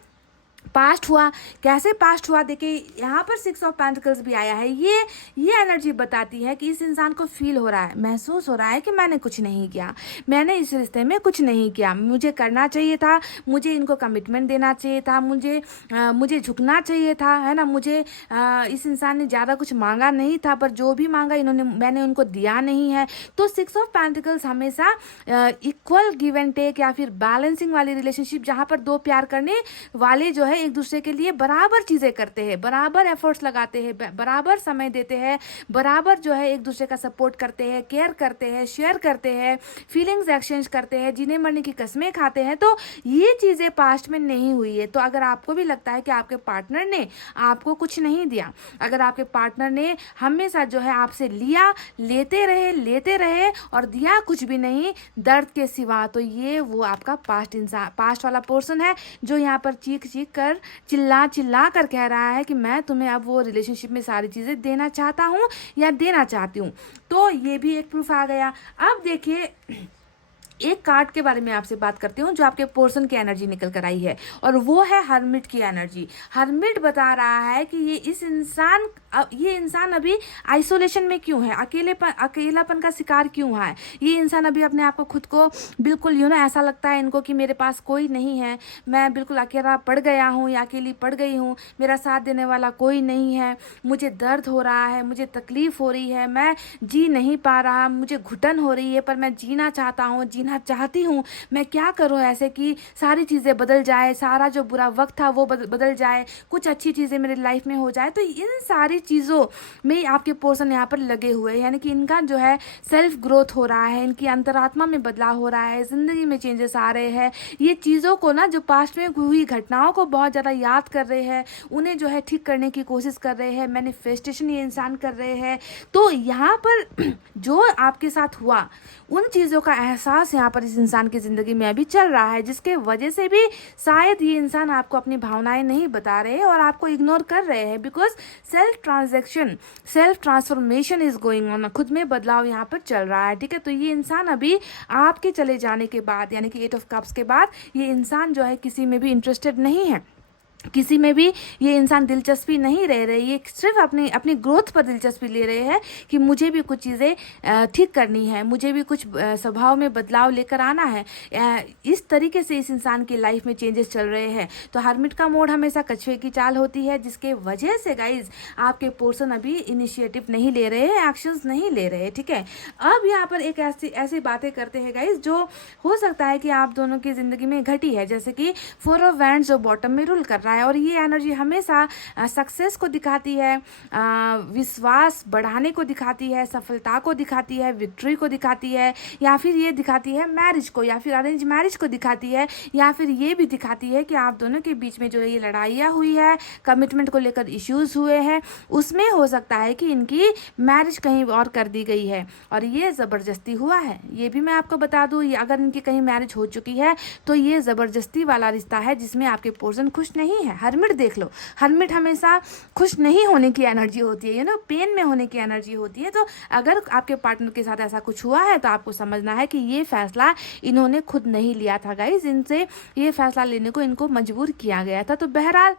पास्ट हुआ, कैसे पास्ट हुआ, देखिए यहाँ पर 6 ऑफ पेंटिकल्स भी आया है। ये एनर्जी बताती है कि इस इंसान को फील हो रहा है, महसूस हो रहा है कि मैंने कुछ नहीं किया, मैंने इस रिश्ते में कुछ नहीं किया, मुझे करना चाहिए था, मुझे इनको कमिटमेंट देना चाहिए था, मुझे झुकना चाहिए था, है ना, मुझे इस इंसान ने ज़्यादा कुछ मांगा नहीं था, पर जो भी मांगा मैंने उनको दिया नहीं है। तो 6 ऑफ पेंटिकल्स हमेशा इक्वल गिव एंड टेक या फिर बैलेंसिंग वाली रिलेशनशिप, जहाँ पर दो प्यार करने वाले जो है एक दूसरे के लिए बराबर चीज़ें करते हैं, बराबर एफर्ट्स लगाते हैं, बराबर समय देते हैं, बराबर जो है एक दूसरे का सपोर्ट करते हैं, केयर करते हैं, शेयर करते हैं, फीलिंग्स एक्सचेंज करते हैं, जीने मरने की कस्में खाते हैं। तो ये चीज़ें पास्ट में नहीं हुई है। तो अगर आपको भी लगता है कि आपके पार्टनर ने आपको कुछ नहीं दिया, अगर आपके पार्टनर ने हमेशा जो है आपसे लिया, लेते रहे और दिया कुछ भी नहीं दर्द के सिवा, तो ये वो आपका पास्ट वाला पोर्शन है जो यहाँ पर चीख कर चिल्ला कर कह रहा है कि मैं तुम्हें अब वो रिलेशनशिप में सारी चीज़ें देना चाहता हूँ या देना चाहती हूँ। तो ये भी एक प्रूफ आ गया। अब देखिए एक कार्ड के बारे में आपसे बात करती हूँ जो आपके पोर्शन की एनर्जी निकल कर आई है, और वो है हर्मिट की एनर्जी। हर्मिट बता रहा है कि ये इंसान अभी आइसोलेशन में क्यों है, अकेलापन का शिकार क्यों है। ये इंसान अभी अपने आप को खुद को बिल्कुल ऐसा लगता है इनको कि मेरे पास कोई नहीं है, मैं बिल्कुल अकेला पड़ गया हूँ या अकेली पड़ गई हूँ, मेरा साथ देने वाला कोई नहीं है, मुझे दर्द हो रहा है, मुझे तकलीफ हो रही है, मैं जी नहीं पा रहा, मुझे घुटन हो रही है, पर मैं जीना चाहता हूँ, जीना चाहती हूँ, मैं क्या करूँ ऐसे कि सारी चीज़ें बदल जाए, सारा जो बुरा वक्त था वो बदल जाए, कुछ अच्छी चीज़ें मेरे लाइफ में हो जाए। तो इन सारी चीज़ों में आपके पोर्शन यहाँ पर लगे हुए हैं, यानी कि इनका जो है सेल्फ ग्रोथ हो रहा है, इनकी अंतरात्मा में बदलाव हो रहा है, ज़िंदगी में चेंजेस आ रहे हैं। ये चीज़ों को ना, जो पास्ट में हुई घटनाओं को बहुत ज़्यादा याद कर रहे हैं, उन्हें जो है ठीक करने की कोशिश कर रहे हैं, मैनिफेस्टेशन ये इंसान कर रहे हैं। तो यहाँ पर जो आपके साथ हुआ उन चीज़ों का एहसास यहाँ पर इस इंसान की ज़िंदगी में अभी चल रहा है, जिसके वजह से भी शायद ये इंसान आपको अपनी भावनाएं नहीं बता रहे हैं और आपको इग्नोर कर रहे हैं, because self transformation is going on. खुद में बदलाव यहाँ पर चल रहा है, ठीक है। तो ये इंसान अभी आपके चले जाने के बाद, यानी कि 8 ऑफ कप्स के बाद, ये इंसान जो है किसी में भी इंटरेस्टेड नहीं है, किसी में भी ये इंसान दिलचस्पी नहीं रह रहे, ये सिर्फ अपनी ग्रोथ पर दिलचस्पी ले रहे हैं कि मुझे भी कुछ चीज़ें ठीक करनी है, मुझे भी कुछ स्वभाव में बदलाव लेकर आना है। इस तरीके से इस इंसान की लाइफ में चेंजेस चल रहे हैं। तो हर्मिट का मोड हमेशा कछुए की चाल होती है, जिसके वजह से गाइज आपके पोर्शन अभी इनिशिएटिव नहीं ले रहे हैं, एक्शंस नहीं ले रहे, ठीक है। अब यहाँ पर एक ऐसी बातें करते हैं गाइज जो हो सकता है कि आप दोनों की ज़िंदगी में घटी है, जैसे कि 4 ऑफ वैंड्स जो बॉटम में रूल कर रहा है, और ये एनर्जी हमेशा सक्सेस को दिखाती है, विश्वास बढ़ाने को दिखाती है, सफलता को दिखाती है, विक्ट्री को दिखाती है, या फिर ये दिखाती है मैरिज को, या फिर अरेंज मैरिज को दिखाती है, या फिर ये भी दिखाती है कि आप दोनों के बीच में जो ये लड़ाइयाँ हुई है, कमिटमेंट को लेकर इश्यूज हुए हैं, उसमें हो सकता है कि इनकी मैरिज कहीं और कर दी गई है और ये ज़बरदस्ती हुआ है। ये भी मैं आपको बता दूँ, अगर इनकी कहीं मैरिज हो चुकी है तो ये ज़बरदस्ती वाला रिश्ता है जिसमें आपके पोर्शन खुश नहीं है। हर्मिट देख लो, हर्मिट हमेशा खुश नहीं होने की एनर्जी होती है, पेन में होने की एनर्जी होती है। तो अगर आपके पार्टनर के साथ ऐसा कुछ हुआ है तो आपको समझना है कि ये फैसला इन्होंने खुद नहीं लिया था गाइज, इनसे ये फैसला लेने को इनको मजबूर किया गया था। तो बहरहाल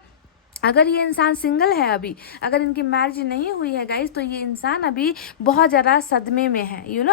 अगर ये इंसान सिंगल है अभी, अगर इनकी मैरिज नहीं हुई है गाइज, तो ये इंसान अभी बहुत ज़्यादा सदमे में है।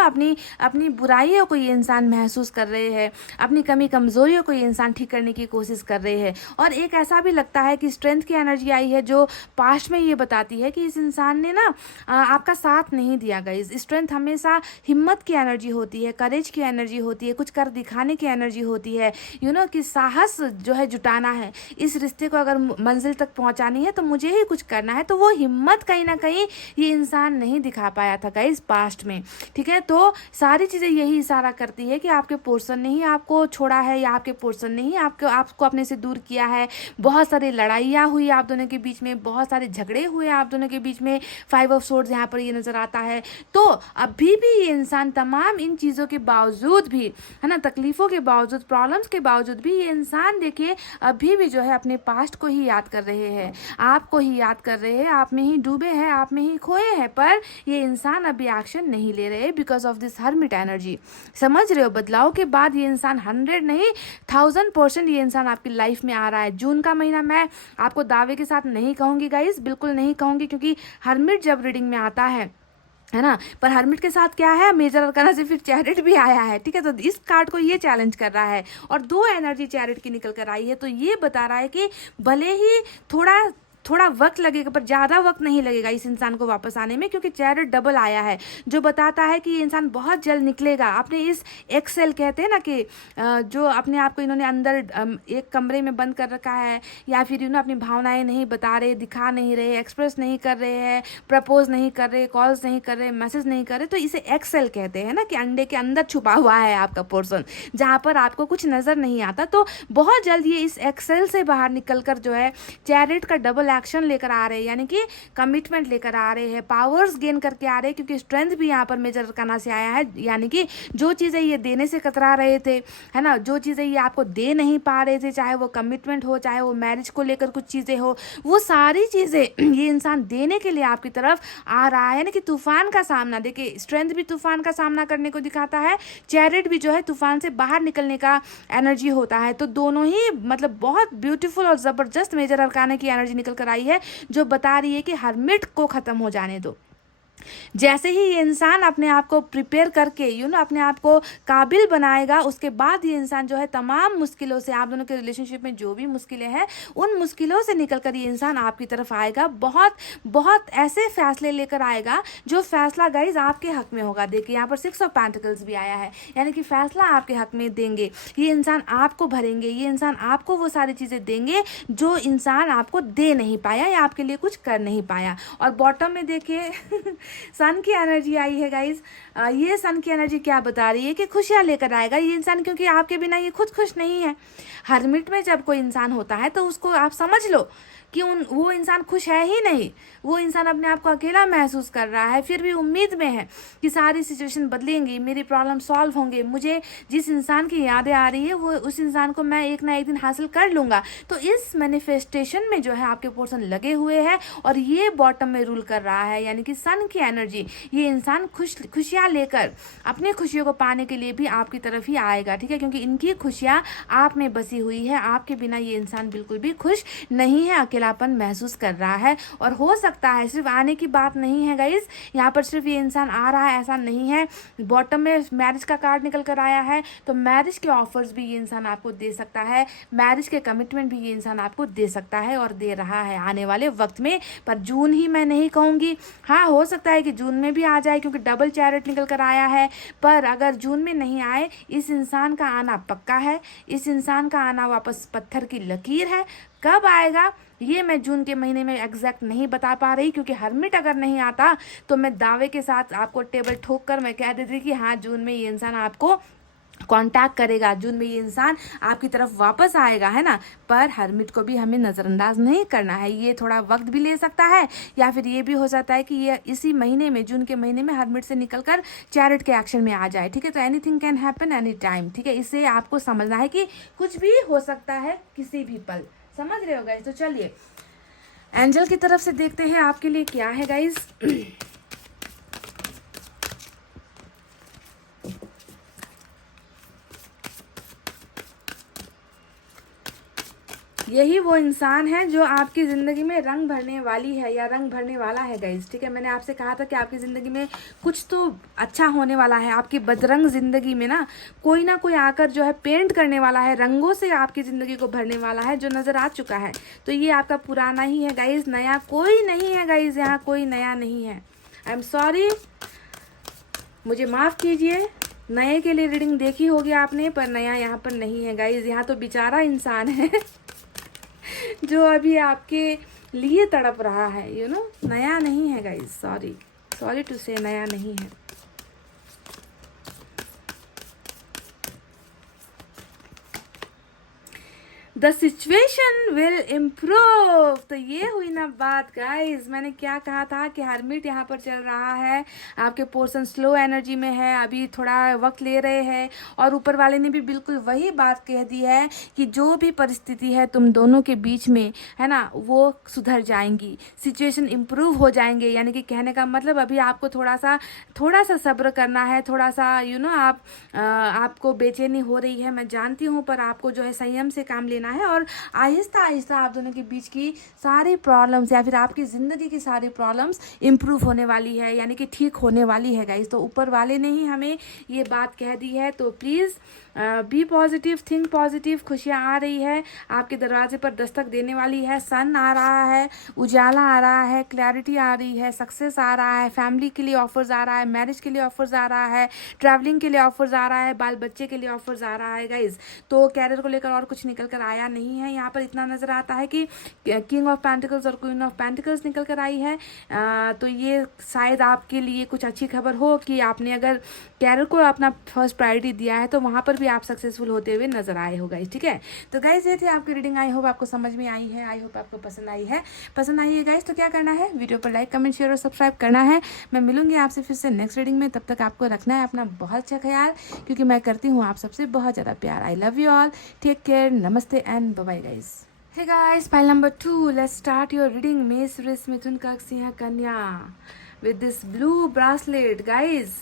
अपनी बुराइयों को ये इंसान महसूस कर रहे हैं, अपनी कमी कमज़ोरियों को ये इंसान ठीक करने की कोशिश कर रहे हैं। और एक ऐसा भी लगता है कि स्ट्रेंथ की एनर्जी आई है जो पास्ट में ये बताती है कि इस इंसान ने ना आपका साथ नहीं दिया गाइज। स्ट्रेंथ हमेशा हिम्मत की एनर्जी होती है, करेज की एनर्जी होती है, कुछ कर दिखाने की एनर्जी होती है, कि साहस जो है जुटाना है, इस रिश्ते को अगर मंजिल तक पहुंचानी है तो मुझे ही कुछ करना है। तो वो हिम्मत कहीं ना कहीं ये इंसान नहीं दिखा पाया था गाइस पास्ट में, ठीक है। तो सारी चीज़ें यही इशारा करती है कि आपके पोर्शन ने ही आपको छोड़ा है, या आपके पोर्शन ने ही आपको अपने से दूर किया है। बहुत सारी लड़ाइयाँ हुई आप दोनों के बीच में, बहुत सारे झगड़े हुए आप दोनों के बीच में। 5 ऑफ सोर्ड्स यहाँ पर ये नज़र आता है। तो अभी भी ये इंसान तमाम इन चीज़ों के बावजूद भी, है ना, तकलीफ़ों के बावजूद, प्रॉब्लम्स के बावजूद भी, ये इंसान देखिए अभी भी जो है अपने पास्ट को ही याद कर रहे हैं, आपको ही याद कर रहे हैं, आप में ही डूबे हैं, आप में ही खोए हैं, पर ये इंसान अभी एक्शन नहीं ले रहे because of this hermit energy. समझ रहे हो, बदलाव के बाद ये इंसान 100 नहीं 1000% ये इंसान आपकी लाइफ में आ रहा है। जून का महीना मैं आपको दावे के साथ नहीं कहूँगी गाइस, बिल्कुल नहीं कहूँगी, क्योंकि हर्मिट जब रीडिंग में आता है ना, पर हर्मिट के साथ क्या है, मेजर अरकाना से फिर चैरिट भी आया है, ठीक है। तो इस कार्ड को ये चैलेंज कर रहा है और 2 एनर्जी चैरिट की निकल कर आई है, तो ये बता रहा है कि भले ही थोड़ा वक्त लगेगा पर ज़्यादा वक्त नहीं लगेगा इस इंसान को वापस आने में, क्योंकि चैरिट डबल आया है जो बताता है कि ये इंसान बहुत जल्द निकलेगा अपने इस एक्सेल कहते हैं ना कि जो अपने आप को इन्होंने अंदर एक कमरे में बंद कर रखा है, या फिर इन्होंने अपनी भावनाएं नहीं बता रहे, दिखा नहीं रहे, एक्सप्रेस नहीं कर रहे हैं, प्रपोज नहीं कर रहे, कॉल्स नहीं कर रहे, मैसेज नहीं कर रहे, तो इसे एक्सेल कहते हैं ना कि अंडे के अंदर छुपा हुआ है आपका पोर्शन, जहाँ पर आपको कुछ नज़र नहीं आता। तो बहुत जल्द ये इस एक्सेल से बाहर निकल कर जो है चैरिट का डबल एक्शन लेकर आ रहे हैं, यानी कि कमिटमेंट लेकर आ रहे हैं, पावर्स गेन करके आ रहे हैं, क्योंकि स्ट्रेंथ भी यहाँ पर मेजर अरकाना से आया है, यानी कि जो चीज़ें ये देने से कतरा रहे थे, है ना, जो चीज़ें ये आपको दे नहीं पा रहे थे, चाहे वो कमिटमेंट हो, चाहे वो मैरिज को लेकर कुछ चीज़ें हो, वो सारी चीज़ें ये इंसान देने के लिए आपकी तरफ आ रहा है ना, कि तूफान का सामना, देखिए स्ट्रेंथ भी तूफान का सामना करने को दिखाता है, चैरिट भी जो है तूफान से बाहर निकलने का एनर्जी होता है। तो दोनों ही मतलब बहुत ब्यूटीफुल और ज़बरदस्त मेजर अरकाना की एनर्जी निकल कर आई है, जो बता रही है कि हर्मिट को ख़त्म हो जाने दो। जैसे ही ये इंसान अपने आप को प्रिपेयर करके अपने आप को काबिल बनाएगा, उसके बाद ये इंसान जो है तमाम मुश्किलों से, आप दोनों के रिलेशनशिप में जो भी मुश्किलें हैं उन मुश्किलों से निकल कर ये इंसान आपकी तरफ आएगा, बहुत बहुत ऐसे फैसले लेकर आएगा जो फैसला गाइज आपके हक में होगा। देखिए यहाँ पर 6 ऑफ पेंटिकल्स भी आया है, यानी कि फैसला आपके हक में देंगे, ये इंसान आपको भरेंगे, ये इंसान आपको वो सारी चीज़ें देंगे जो इंसान आपको दे नहीं पाया या आपके लिए कुछ कर नहीं पाया। और बॉटम में देखिए सन की एनर्जी आई है गाइज। ये सन की एनर्जी क्या बता रही है कि खुशियाँ लेकर आएगा ये इंसान, क्योंकि आपके बिना ये खुद खुश नहीं है। हर्मिट में जब कोई इंसान होता है तो उसको आप समझ लो कि वो इंसान खुश है ही नहीं, वो इंसान अपने आप को अकेला महसूस कर रहा है, फिर भी उम्मीद में है कि सारी सिचुएशन बदलेंगी, मेरी प्रॉब्लम सॉल्व होंगे, मुझे जिस इंसान की यादें आ रही है वो उस इंसान को मैं एक ना एक दिन हासिल कर लूँगा। तो इस मैनिफेस्टेशन में जो है आपके पोर्शन लगे हुए हैं और ये बॉटम में रूल कर रहा है, यानी कि सन की एनर्जी। ये इंसान खुशियाँ लेकर अपनी खुशियों को पाने के लिए भी आपकी तरफ ही आएगा, ठीक है, क्योंकि इनकी खुशियाँ आप में बसी हुई है, आपके बिना ये इंसान बिल्कुल भी खुश नहीं है, अकेलापन महसूस कर रहा है। और हो सकता है सिर्फ आने की बात नहीं है गाइस, यहाँ पर सिर्फ ये इंसान आ रहा है ऐसा नहीं है। बॉटम में मैरिज का कार्ड निकल कर आया है, तो मैरिज के ऑफर्स भी ये इंसान आपको दे सकता है, मैरिज के कमिटमेंट भी ये इंसान आपको दे सकता है और दे रहा है आने वाले वक्त में। पर जून ही मैं नहीं कहूँगी, हाँ हो सकता है कि जून में भी आ जाए, क्योंकि डबल चैरिट निकल कर आया है। पर अगर जून में नहीं आए, इस इंसान का आना पक्का है, इस इंसान का आना वापस पत्थर की लकीर है। कब आएगा ये मैं जून के महीने में एग्जैक्ट नहीं बता पा रही, क्योंकि हर्मिट अगर नहीं आता तो मैं दावे के साथ आपको टेबल ठोक कर मैं कह देती कि हाँ जून में ये इंसान आपको कांटेक्ट करेगा, जून में ये इंसान आपकी तरफ वापस आएगा, है ना। पर हर्मिट को भी हमें नज़रअंदाज नहीं करना है, ये थोड़ा वक्त भी ले सकता है, या फिर ये भी हो सकता है कि ये इसी महीने में, जून के महीने में हर्मिट से निकलकर चैरिट के एक्शन में आ जाए, ठीक है। तो anything can happen any time, ठीक है। इसे आपको समझना है कि कुछ भी हो सकता है किसी भी पल, समझ रहे हो गाइस। तो चलिए एंजल की तरफ से देखते हैं आपके लिए क्या है गाइस। यही वो इंसान है जो आपकी ज़िंदगी में रंग भरने वाली है या रंग भरने वाला है गाइस, ठीक है। मैंने आपसे कहा था कि आपकी ज़िंदगी में कुछ तो अच्छा होने वाला है, आपकी बदरंग ज़िंदगी में ना कोई आकर जो है पेंट करने वाला है, रंगों से आपकी ज़िंदगी को भरने वाला है, जो नज़र आ चुका है। तो ये आपका पुराना ही है गाइस, नया कोई नहीं है गाइस, यहाँ कोई नया नहीं है। आई एम सॉरी, मुझे माफ़ कीजिए, नए के लिए रीडिंग देखी होगी आपने, पर नया यहाँ पर नहीं है गाइस। यहाँ तो बेचारा इंसान है जो अभी आपके लिए तड़प रहा है, नया नहीं है गाइस, सॉरी टू से, नया नहीं है। The situation will improve. तो ये हुई ना बात गाइज, मैंने क्या कहा था कि हरमिट यहाँ पर चल रहा है, आपके पोर्शन स्लो एनर्जी में है, अभी थोड़ा वक्त ले रहे हैं। और ऊपर वाले ने भी बिल्कुल वही बात कह दी है कि जो भी परिस्थिति है तुम दोनों के बीच में है ना, वो सुधर जाएंगी, सिचुएशन इम्प्रूव हो जाएंगे। यानी कि कहने का मतलब अभी आपको थोड़ा सा सब्र करना है, थोड़ा सा आपको बेचैनी हो रही है, मैं जानती हूँ, पर आपको जो है संयम से काम लेना है और आहिस्ता आहिस्ता आप दोनों के बीच की सारी प्रॉब्लम्स या फिर आपकी ज़िंदगी की सारी प्रॉब्लम्स इम्प्रूव होने वाली है, यानी कि ठीक होने वाली है गाइस। तो ऊपर वाले ने ही हमें ये बात कह दी है। तो please be positive, think positive, खुशियाँ आ रही है, आपके दरवाजे पर दस्तक देने वाली है, सन आ रहा है, उजाला आ रहा है, क्लैरिटी आ रही है, सक्सेस आ रहा है, फैमिली के लिए ऑफर्स आ रहा है, मैरिज के लिए ऑफर्स आ रहा है, ट्रैवलिंग के लिए ऑफर्स आ रहा है, बाल बच्चे के लिए ऑफर्स आ रहा है गाइज। तो कैरियर को लेकर और कुछ निकल कर आया नहीं है, यहाँ पर इतना नजर आता है कि किंग ऑफ पेंटिकल्स और क्वीन ऑफ पेंटिकल्स निकल कर आई है। तो ये शायद आपके लिए कुछ अच्छी खबर हो कि आपने अगर कैरियर को अपना फर्स्ट प्रायोरिटी दिया है तो वहाँ पर भी आप सक्सेसफुल होते हुए नजर आए हो गाइज। ठीक है, तो गाइज ये थे आपकी रीडिंग, आई होप आपको समझ में आई है, आई होप आपको पसंद आई है गाइज। तो क्या करना है, वीडियो पर लाइक कमेंट शेयर और सब्सक्राइब करना है। मैं मिलूंगी आपसे फिर से नेक्स्ट रीडिंग में, तब तक आपको रखना है अपना बहुत अच्छा ख्याल, क्योंकि मैं करती हूँ आप सबसे बहुत ज़्यादा प्यार। I love you all, take care, नमस्ते and bye bye guys. Hey guys, pile number 2, let's start your reading. मेष, वृष, मिथुन, कर्क, सिंह, कन्या with this blue bracelet guys।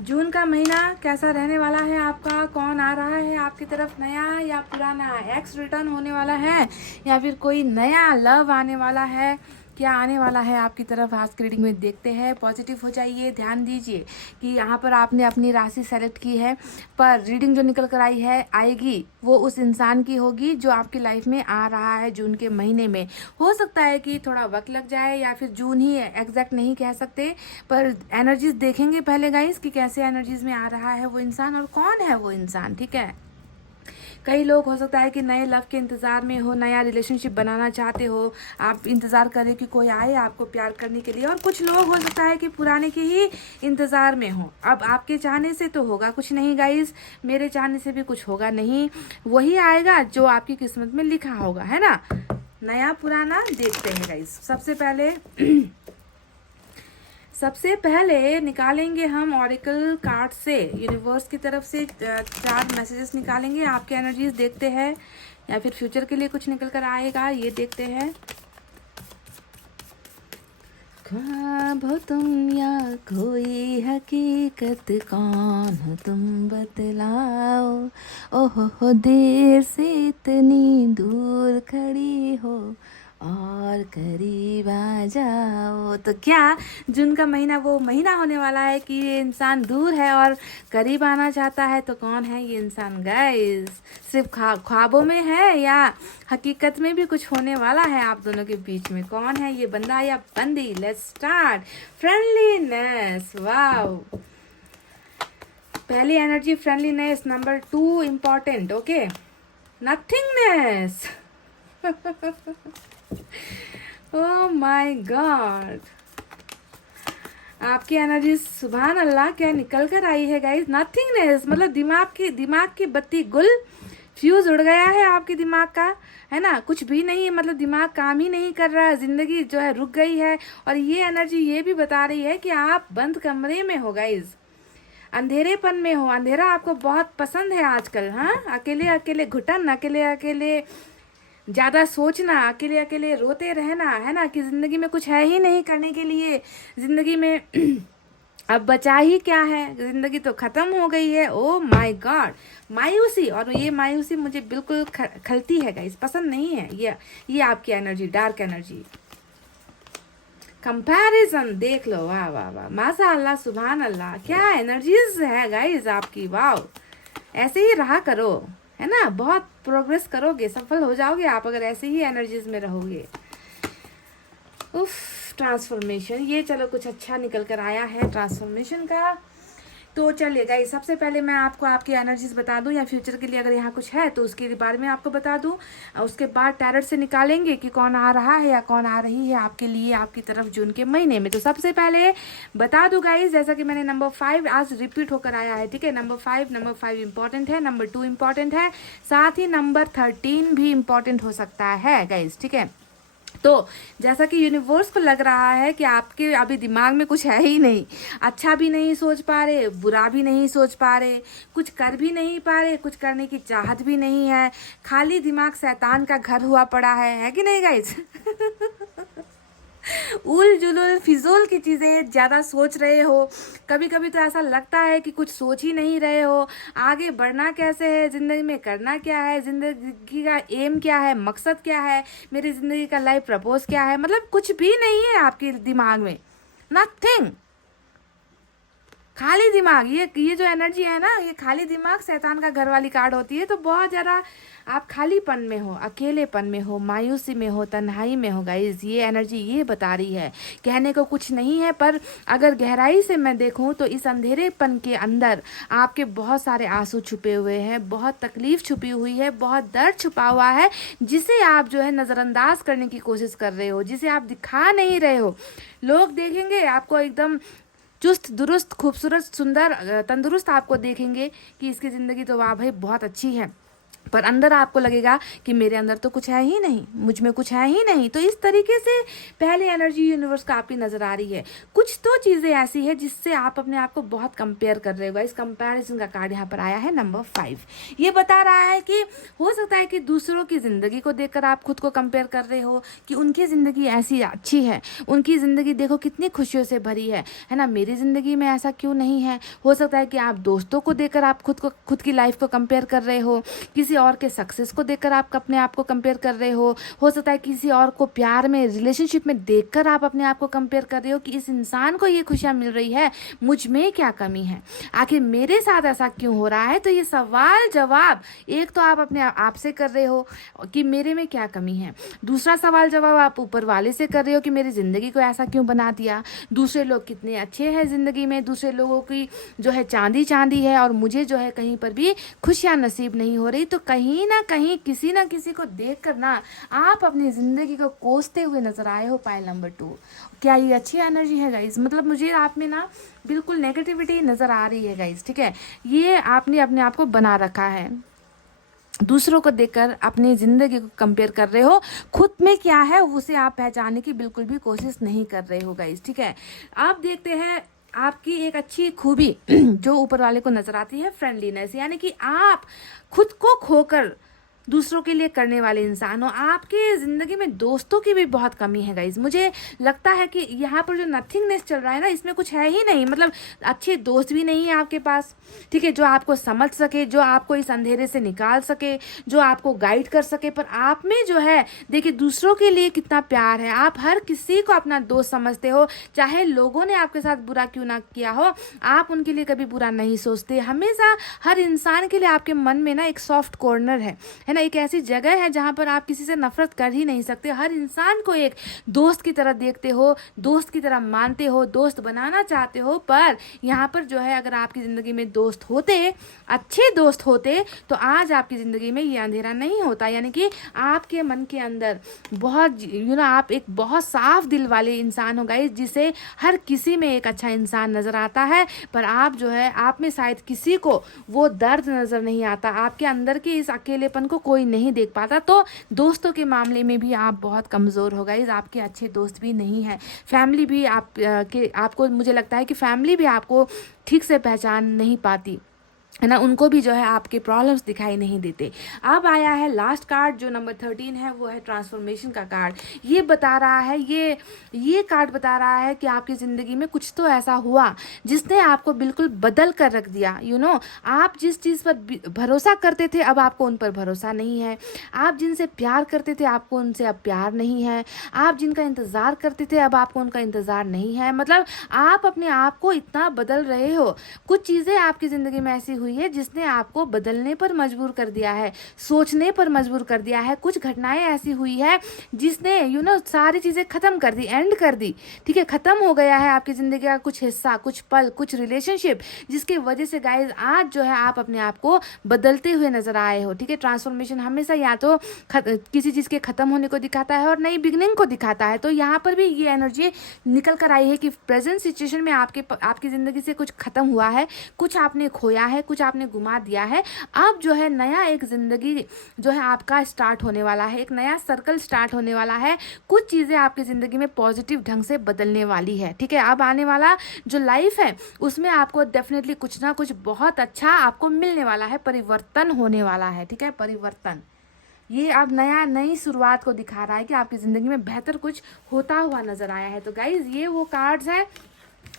जून का महीना कैसा रहने वाला है आपका, कौन आ रहा है आपकी तरफ, नया या पुराना, एक्स रिटर्न होने वाला है या फिर कोई नया लव आने वाला है, क्या आने वाला है आपकी तरफ, आज की रीडिंग में देखते हैं। पॉजिटिव हो जाइए, ध्यान दीजिए कि यहाँ पर आपने अपनी राशि सेलेक्ट की है, पर रीडिंग जो निकल कर आई है आएगी वो उस इंसान की होगी जो आपकी लाइफ में आ रहा है जून के महीने में। हो सकता है कि थोड़ा वक्त लग जाए या फिर जून ही एग्जैक्ट नहीं कह सकते, पर एनर्जीज देखेंगे पहले गाइस कि कैसे एनर्जीज में आ रहा है वो इंसान और कौन है वो इंसान। ठीक है, कई लोग हो सकता है कि नए लव के इंतज़ार में हो, नया रिलेशनशिप बनाना चाहते हो, आप इंतज़ार करें कि कोई आए आपको प्यार करने के लिए, और कुछ लोग हो सकता है कि पुराने के ही इंतज़ार में हो। अब आपके चाहने से तो होगा कुछ नहीं गाइस, मेरे चाहने से भी कुछ होगा नहीं, वही आएगा जो आपकी किस्मत में लिखा होगा, है ना। नया पुराना देखते हैं गाइस। सबसे पहले निकालेंगे हम ऑरिकल कार्ड से, यूनिवर्स की तरफ से 4 मैसेजेस निकालेंगे, आपके एनर्जीज देखते हैं या फिर फ्यूचर के लिए कुछ निकल कर आएगा, ये देखते हैं। ख्वाब हो तुम या कोई हकीकत, कौन हो तुम बतलाओ, ओहो हो देर से इतनी दूर खड़ी हो और करीब आ जाओ। तो क्या जून का महीना वो महीना होने वाला है कि ये इंसान दूर है और करीब आना चाहता है? तो कौन है ये इंसान गाइस? सिर्फ ख्वाबों में है या हकीकत में भी कुछ होने वाला है आप दोनों के बीच में? कौन है ये बंदा या बंदी? Let's start. फ्रेंडलीनेस, वाओ, पहली energy friendliness. Number 2 important, okay, nothingness. Oh my God, आपकी एनर्जी सुभान अल्लाह क्या निकल कर आई है गाइस। नथिंगनेस मतलब दिमाग की बत्ती गुल, फ्यूज उड़ गया है आपके दिमाग का, है ना, कुछ भी नहीं, मतलब दिमाग काम ही नहीं कर रहा है, जिंदगी जो है रुक गई है। और ये एनर्जी ये भी बता रही है कि आप बंद कमरे में हो गाइस, अंधेरेपन में हो, अंधेरा आपको बहुत पसंद है आजकल। हाँ, अकेले अकेले घुटन, अकेले अकेले ज़्यादा सोचना, अकेले अकेले रोते रहना, है ना, कि ज़िंदगी में कुछ है ही नहीं करने के लिए, ज़िंदगी में अब बचा ही क्या है, ज़िंदगी तो ख़त्म हो गई है। ओ माय गॉड, मायूसी, और ये मायूसी मुझे बिल्कुल खलती है गाइस, पसंद नहीं है ये आपकी एनर्जी, डार्क एनर्जी। कंपैरिजन देख लो, वाह वाह वाह, माशा अल्लाह, सुभान अल्लाह, क्या एनर्जीज है गाइस आपकी, वाह। ऐसे ही रहा करो, है ना, बहुत प्रोग्रेस करोगे, सफल हो जाओगे आप अगर ऐसे ही एनर्जीज में रहोगे। उफ, ट्रांसफॉर्मेशन, ये चलो कुछ अच्छा निकल कर आया है ट्रांसफॉर्मेशन का। तो चलिए गाइस, सबसे पहले मैं आपको आपकी एनर्जीज बता दूं, या फ्यूचर के लिए अगर यहाँ कुछ है तो उसके बारे में आपको बता दूं। उसके बाद टैरोट से निकालेंगे कि कौन आ रहा है या कौन आ रही है आपके लिए आपकी तरफ जून के महीने में। तो सबसे पहले बता दूं गाइस, जैसा कि मैंने नंबर 5 आज रिपीट होकर आया है, ठीक है। नंबर 5 इंपॉर्टेंट है, नंबर 2 इंपॉर्टेंट है, साथ ही नंबर 13 भी इंपॉर्टेंट हो सकता है गाइस, ठीक है। तो जैसा कि यूनिवर्स को लग रहा है कि आपके अभी दिमाग में कुछ है ही नहीं, अच्छा भी नहीं सोच पा रहे, बुरा भी नहीं सोच पा रहे, कुछ कर भी नहीं पा रहे, कुछ करने की चाहत भी नहीं है, खाली दिमाग शैतान का घर हुआ पड़ा है कि नहीं गाइज? उल जुलुल फिजूल की चीज़ें ज़्यादा सोच रहे हो। कभी कभी तो ऐसा लगता है कि कुछ सोच ही नहीं रहे हो, आगे बढ़ना कैसे है, ज़िंदगी में करना क्या है, ज़िंदगी का एम क्या है, मकसद क्या है, मेरी ज़िंदगी का लाइफ प्रपोज क्या है, मतलब कुछ भी नहीं है आपके दिमाग में, नथिंग, खाली दिमाग। ये जो एनर्जी है ना, ये खाली दिमाग शैतान का घर वाली कार्ड होती है। तो बहुत ज़्यादा आप खालीपन में हो, अकेलेपन में हो, मायूसी में हो, तन्हाई में हो गाइज, ये एनर्जी ये बता रही है। कहने को कुछ नहीं है, पर अगर गहराई से मैं देखूं तो इस अंधेरेपन के अंदर आपके बहुत सारे आंसू छुपे हुए हैं, बहुत तकलीफ छुपी हुई है, बहुत दर्द छुपा हुआ है, जिसे आप जो है नज़रअंदाज करने की कोशिश कर रहे हो, जिसे आप दिखा नहीं रहे हो। लोग देखेंगे आपको एकदम चुस्त दुरुस्त, खूबसूरत, सुंदर, तंदुरुस्त आपको देखेंगे कि इसकी ज़िंदगी तो वाह भाई बहुत अच्छी है, पर अंदर आपको लगेगा कि मेरे अंदर तो कुछ है ही नहीं, मुझ में कुछ है ही नहीं। तो इस तरीके से पहले एनर्जी यूनिवर्स का आपकी नज़र आ रही है। कुछ तो चीज़ें ऐसी है जिससे आप अपने आप को बहुत कंपेयर कर रहे हो। इस कंपैरिजन का कार्ड यहाँ पर आया है नंबर 5। ये बता रहा है कि हो सकता है कि दूसरों की ज़िंदगी को देखकर आप खुद को कंपेयर कर रहे हो कि उनकी ज़िंदगी ऐसी अच्छी है, उनकी ज़िंदगी देखो कितनी खुशियों से भरी है ना, मेरी ज़िंदगी में ऐसा क्यों नहीं है। हो सकता है कि आप दोस्तों को देखकर आप खुद की लाइफ को कंपेयर कर रहे हो, किसी और के सक्सेस को देखकर आप अपने आप को कंपेयर कर रहे हो सकता है किसी और को प्यार में, रिलेशनशिप में देखकर आप अपने आप को कंपेयर कर रहे हो कि इस इंसान को ये खुशियाँ मिल रही है, मुझ में क्या कमी है, आखिर मेरे साथ ऐसा क्यों हो रहा है। तो ये सवाल जवाब एक तो आप अपने आप से कर रहे हो कि मेरे में क्या कमी है, दूसरा सवाल जवाब आप ऊपर वाले से कर रहे हो कि मेरी ज़िंदगी को ऐसा क्यों बना दिया, दूसरे लोग कितने अच्छे हैं ज़िंदगी में, दूसरे लोगों की जो है चांदी चांदी है और मुझे जो है कहीं पर भी खुशियाँ नसीब नहीं हो रही। तो कहीं ना किसी को देख कर ना आप अपनी ज़िंदगी को कोसते हुए नजर आए हो। पाइल नंबर 2, क्या ये अच्छी एनर्जी है गाइज? मतलब मुझे आप में ना बिल्कुल नेगेटिविटी नज़र आ रही है गाइज, ठीक है। ये आपने अपने आप को बना रखा है, दूसरों को देखकर अपनी ज़िंदगी को कंपेयर कर रहे हो, खुद में क्या है उसे आप पहचानने की बिल्कुल भी कोशिश नहीं कर रहे हो गाइज, ठीक है। आप देखते हैं आपकी एक अच्छी खूबी जो ऊपर वाले को नजर आती है, फ्रेंडलीनेस, यानी कि आप खुद को खोकर दूसरों के लिए करने वाले इंसान हो। आपके ज़िंदगी में दोस्तों की भी बहुत कमी है गाइज। मुझे लगता है कि यहाँ पर जो नथिंगनेस चल रहा है ना, इसमें कुछ है ही नहीं, मतलब अच्छे दोस्त भी नहीं है आपके पास, ठीक है, जो आपको समझ सके, जो आपको इस अंधेरे से निकाल सके, जो आपको गाइड कर सके। पर आप में जो है देखिए दूसरों के लिए कितना प्यार है, आप हर किसी को अपना दोस्त समझते हो, चाहे लोगों ने आपके साथ बुरा क्यों ना किया हो, आप उनके लिए कभी बुरा नहीं सोचते। हमेशा हर इंसान के लिए आपके मन में ना एक सॉफ्ट कॉर्नर है ना, एक ऐसी जगह है जहाँ पर आप किसी से नफरत कर ही नहीं सकते। हर इंसान को एक दोस्त की तरह देखते हो, दोस्त की तरह मानते हो, दोस्त बनाना चाहते हो। पर यहाँ पर जो है अगर आपकी ज़िंदगी में दोस्त होते, अच्छे दोस्त होते, तो आज आपकी ज़िंदगी में ये अंधेरा नहीं होता। यानी कि आपके मन के अंदर बहुत आप एक बहुत साफ दिल वाले इंसान हो गाइस, जिसे हर किसी में एक अच्छा इंसान नज़र आता है। पर आप जो है आप में शायद किसी को वो दर्द नज़र नहीं आता, आपके अंदर के इस अकेलेपन को कोई नहीं देख पाता। तो दोस्तों के मामले में भी आप बहुत कमज़ोर हो गाइस, आपके अच्छे दोस्त भी नहीं है, फैमिली भी आपको मुझे लगता है कि फैमिली भी आपको ठीक से पहचान नहीं पाती है ना, उनको भी जो है आपके प्रॉब्लम्स दिखाई नहीं देते। अब आया है लास्ट कार्ड जो नंबर 13 है, वो है ट्रांसफॉर्मेशन का कार्ड। ये बता रहा है, ये कार्ड बता रहा है कि आपकी ज़िंदगी में कुछ तो ऐसा हुआ जिसने आपको बिल्कुल बदल कर रख दिया। आप जिस चीज़ पर भरोसा करते थे अब आपको उन पर भरोसा नहीं है, आप जिनसे प्यार करते थे आपको उनसे अब प्यार नहीं है, आप जिनका इंतज़ार करते थे अब आपको उनका इंतज़ार नहीं है। मतलब आप अपने आप को इतना बदल रहे हो, कुछ चीज़ें आपकी ज़िंदगी में ऐसी हुई है जिसने आपको बदलने पर मजबूर कर दिया है, सोचने पर मजबूर कर दिया है। कुछ घटनाएं ऐसी हुई है जिसने सारी चीज़ें ख़त्म कर दी, एंड कर दी, ठीक है। ख़त्म हो गया है आपकी ज़िंदगी का कुछ हिस्सा, कुछ पल, कुछ रिलेशनशिप, जिसकी वजह से गाइज आज जो है आप अपने आप को बदलते हुए नजर आए हो, ठीक है। ट्रांसफॉर्मेशन हमेशा या तो किसी चीज़ के ख़त्म होने को दिखाता है और नई बिगनिंग को दिखाता है। तो यहाँ पर भी ये एनर्जी निकल कर आई है कि प्रेजेंट सिचुएशन में आपकी ज़िंदगी से कुछ ख़त्म हुआ है, कुछ आपने खोया है, कुछ आपने गुमा दिया है। अब जो है नया एक ज़िंदगी जो है आपका स्टार्ट होने वाला है, एक नया सर्कल स्टार्ट होने वाला है। कुछ चीज़ें आपकी ज़िंदगी में पॉजिटिव ढंग से बदलने वाली है, ठीक है। अब आने वाला जो लाइफ है उसमें आपको डेफिनेटली कुछ ना कुछ बहुत अच्छा आपको मिलने वाला है, परिवर्तन होने वाला है, ठीक है। परिवर्तन ये अब नई शुरुआत को दिखा रहा है कि आपकी ज़िंदगी में बेहतर कुछ होता हुआ नज़र आया है। तो गाइज ये वो कार्ड्स है,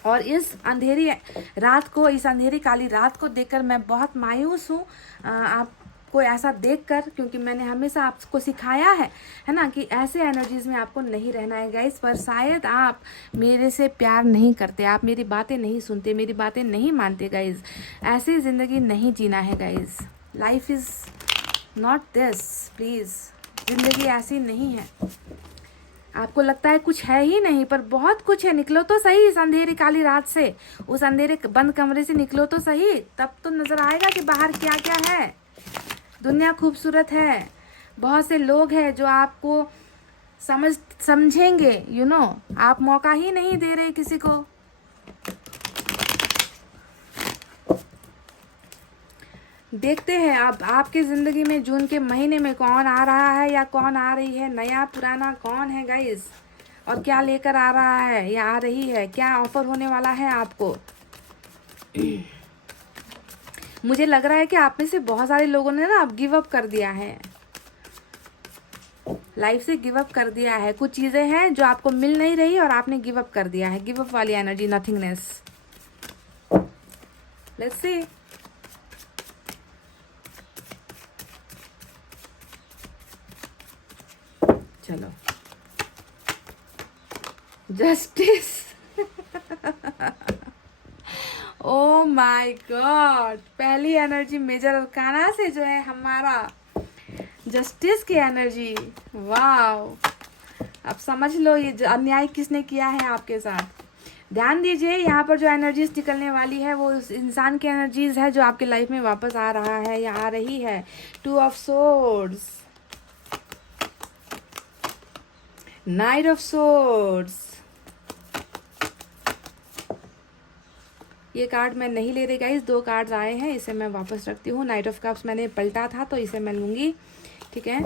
और इस अंधेरी रात को, इस अंधेरी काली रात को देखकर मैं बहुत मायूस हूँ आपको ऐसा देखकर, क्योंकि मैंने हमेशा आपको सिखाया है ना, कि ऐसे एनर्जीज में आपको नहीं रहना है गाइस। पर शायद आप मेरे से प्यार नहीं करते, आप मेरी बातें नहीं सुनते, मेरी बातें नहीं मानते गाइस। ऐसी ज़िंदगी नहीं जीना है guys. Life is not this, please. ज़िंदगी ऐसी नहीं है। आपको लगता है कुछ है ही नहीं, पर बहुत कुछ है। निकलो तो सही इस अंधेरी काली रात से, उस अंधेरे बंद कमरे से निकलो तो सही, तब तो नज़र आएगा कि बाहर क्या क्या है। दुनिया खूबसूरत है, बहुत से लोग हैं जो आपको समझेंगे, आप मौका ही नहीं दे रहे किसी को। देखते हैं अब आपकी ज़िंदगी में जून के महीने में कौन आ रहा है या कौन आ रही है, नया पुराना कौन है गाइस, और क्या लेकर आ रहा है या आ रही है, क्या ऑफर होने वाला है आपको। मुझे लग रहा है कि आप में से बहुत सारे लोगों ने ना अब गिव अप कर दिया है, लाइफ से गिव अप कर दिया है। कुछ चीज़ें हैं जो आपको मिल नहीं रही और आपने गिव अप कर दिया है। गिव अप वाली एनर्जी, नथिंगनेस। Let's see. चलो, जस्टिस। ओ माय गॉड, पहली एनर्जी मेजर अरकाना से जो है हमारा जस्टिस की एनर्जी। वाव, अब समझ लो ये अन्याय किसने किया है आपके साथ। ध्यान दीजिए, यहाँ पर जो एनर्जीज निकलने वाली है वो उस इंसान की एनर्जीज है जो आपके लाइफ में वापस आ रहा है या आ रही है। 2 of swords, night of swords. ये कार्ड मैं नहीं ले रही गाइस, 2 कार्ड्स आए हैं, इसे मैं वापस रखती हूँ। नाइट ऑफ कप्स मैंने पलटा था तो इसे मैं लूँगी, ठीक है।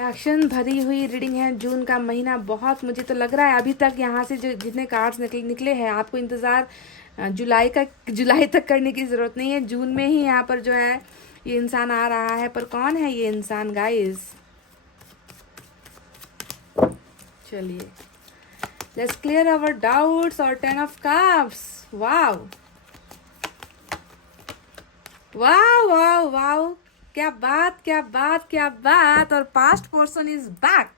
एक्शन भरी हुई रीडिंग है। जून का महीना बहुत, मुझे तो लग रहा है अभी तक यहाँ से जो जितने कार्ड्स निकले हैं, आपको इंतज़ार जुलाई तक करने की ज़रूरत नहीं है। जून में ही यहाँ पर जो है ये इंसान आ रहा है। पर कौन है ये इंसान गाइस? चलिए, लेट्स क्लियर आवर डाउट्स। और 10 ऑफ कप्स। वाव वाव वाव वाव, क्या बात, क्या बात, क्या बात। और past person is back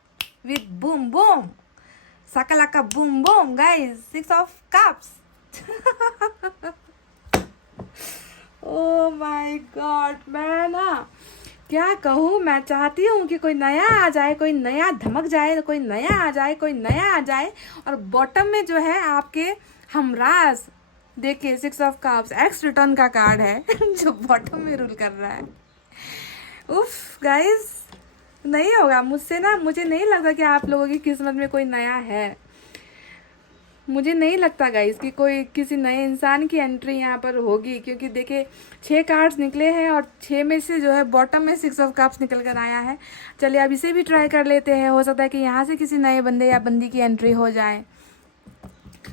with boom boom shakalaka boom boom guys. 6 of cups. Oh my god, मैं ना क्या कहूँ, मैं चाहती हूँ कि कोई नया आ जाए, कोई नया धमक जाए, कोई नया आ जाए, कोई नया आ जाए। और बॉटम में जो है आपके हमराज, देखिए 6 ऑफ कप्स, एक्स रिटर्न का कार्ड है जो बॉटम में रूल कर रहा है। उफ गाइस, नहीं होगा मुझसे ना, मुझे नहीं लगता कि आप लोगों की किस्मत में कोई नया है। मुझे नहीं लगता गाइस कि कोई किसी नए इंसान की एंट्री यहाँ पर होगी, क्योंकि देखिए 6 कार्ड्स निकले हैं और 6 में से जो है बॉटम में 6 ऑफ कप्स निकल कर आया है। चलिए अब इसे भी ट्राई कर लेते हैं, हो सकता है कि यहाँ से किसी नए बंदे या बंदी की एंट्री हो जाए,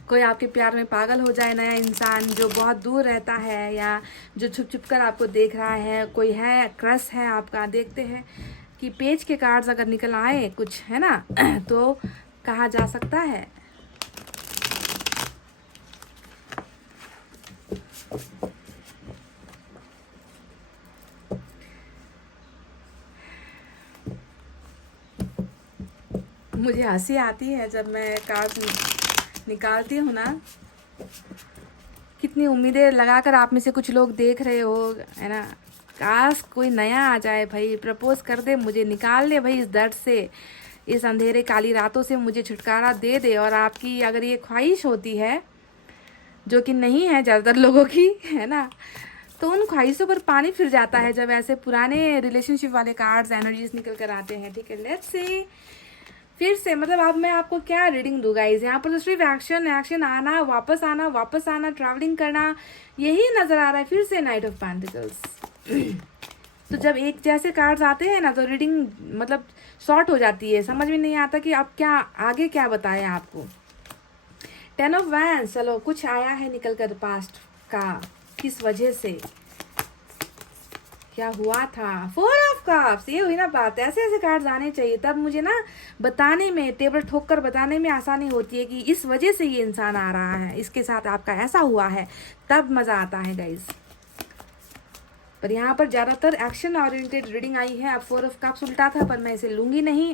कोई आपके प्यार में पागल हो जाए, नया इंसान जो बहुत दूर रहता है या जो छुप छुप कर आपको देख रहा है, कोई है, क्रश है आपका। देखते हैं कि पेज के कार्ड्स अगर निकल आए कुछ, है ना, तो कहा जा सकता है। मुझे हंसी आती है जब मैं कार्ड निकालती हूँ ना, कितनी उम्मीदें लगाकर आप में से कुछ लोग देख रहे हो, है ना। काश कोई नया आ जाए भाई, प्रपोज कर दे मुझे, निकाल ले भाई इस दर्द से, इस अंधेरे काली रातों से मुझे छुटकारा दे दे। और आपकी अगर ये ख्वाहिश होती है, जो कि नहीं है ज़्यादातर लोगों की, है ना, तो उन ख्वाहिशों पर पानी फिर जाता है जब ऐसे पुराने रिलेशनशिप वाले कार्ड्स एनर्जीज निकल कर आते हैं। ठीक है, लेट्स से फिर से मतलब अब मैं आपको क्या रीडिंग दूँ गाइज, यहाँ पर तो सिर्फ एक्शन एक्शन, आना वापस आना वापस आना, ट्रैवलिंग करना, यही नज़र आ रहा है। फिर से नाइट ऑफ पेंटिकल्स। तो जब एक जैसे कार्ड्स आते हैं ना तो रीडिंग मतलब शॉर्ट हो जाती है, समझ में नहीं आता कि अब क्या आगे क्या बताएं आपको। 10 ऑफ वैंड्स, चलो कुछ आया है निकल कर पास्ट का, किस वजह से क्या हुआ था। 4 ऑफ कप्स, ये हुई ना बात, ऐसे ऐसे कार्ड्स आने चाहिए, तब मुझे ना बताने में, टेबल ठोक कर बताने में आसानी होती है कि इस वजह से ये इंसान आ रहा है, इसके साथ आपका ऐसा हुआ है, तब मज़ा आता है गाइज। पर यहाँ पर ज़्यादातर एक्शन ओरिएंटेड रीडिंग आई है। अब 4 ऑफ कप्स उल्टा था पर मैं इसे लूँगी नहीं।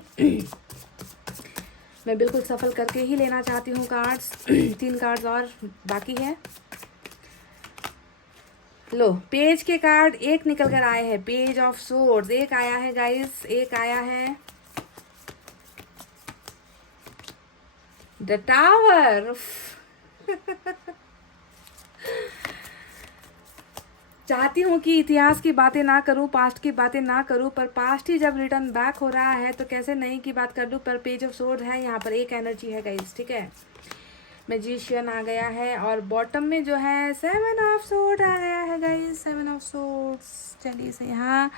मैं बिल्कुल सफल करके ही लेना चाहती हूँ कार्ड्स। 3 कार्ड्स और बाकी है। लो, पेज के कार्ड एक निकल कर आए हैं, पेज ऑफ सोर्ड्स एक आया है गाइस, एक आया है द टावर। चाहती हूँ कि इतिहास की बातें ना करूँ, पास्ट की बातें ना करूँ, पर पास्ट ही जब रिटर्न बैक हो रहा है तो कैसे नहीं की बात कर लूँ। पर पेज ऑफ सोर्ड है, यहाँ पर एक एनर्जी है गाइस, ठीक है। मैजिशियन आ गया है और बॉटम में जो है 7 ऑफ सोर्ड आ गया है गाइस, 7 ऑफ सोर्ड्स। चलिए इसे यहाँ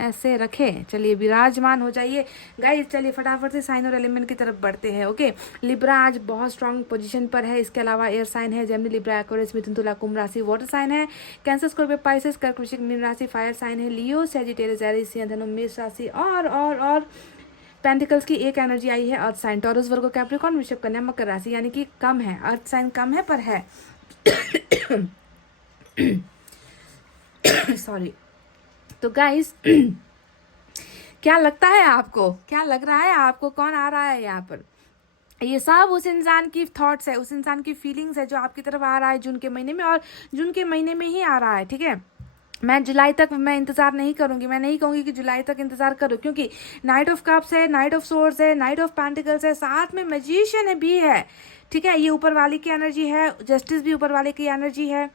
ऐसे रखें, चलिए विराजमान हो जाइए गाइस। चलिए फटाफट से साइन और एलिमेंट की तरफ बढ़ते हैं। ओके, लिब्रा आज बहुत स्ट्रांग पोजीशन पर है। इसके अलावा एयर साइन है, जेमिनी, लिब्रा, एक्वेरियस, मिथुन, तुला, कुंभ राशि वाटर साइन है। कैंसर, स्कॉर्पियो, पाइसेस, कर्क, वृश्चिक, मीन राशि फायर साइन है। लियो, सैजिटेरियस, एरीज, सिंह, धनु, मेष राशि और पेंटिकल्स की एक एनर्जी आई है अर्थ साइन, टॉरस, वर्गो, कैप्रिकॉर्न, वृषभ, कन्या, मकर राशि, यानी कि कम है, अर्थ साइन कम है पर है। सॉरी। तो गाइस क्या लगता है आपको, क्या लग रहा है आपको, कौन आ रहा है यहाँ पर? ये सब उस इंसान की थॉट्स है, उस इंसान की फीलिंग्स है जो आपकी तरफ आ रहा है जून के महीने में, और जून के महीने में ही आ रहा है, ठीक है। मैं जुलाई तक मैं इंतज़ार नहीं करूँगी, मैं नहीं कहूँगी कि जुलाई तक इंतज़ार करो, क्योंकि नाइट ऑफ कप्स है, नाइट ऑफ सोर्ड्स है, नाइट ऑफ पेंटिकल्स है, साथ में मैजिशियन भी है, ठीक है। ये ऊपर वाले की एनर्जी है, जस्टिस भी ऊपर वाले की एनर्जी है,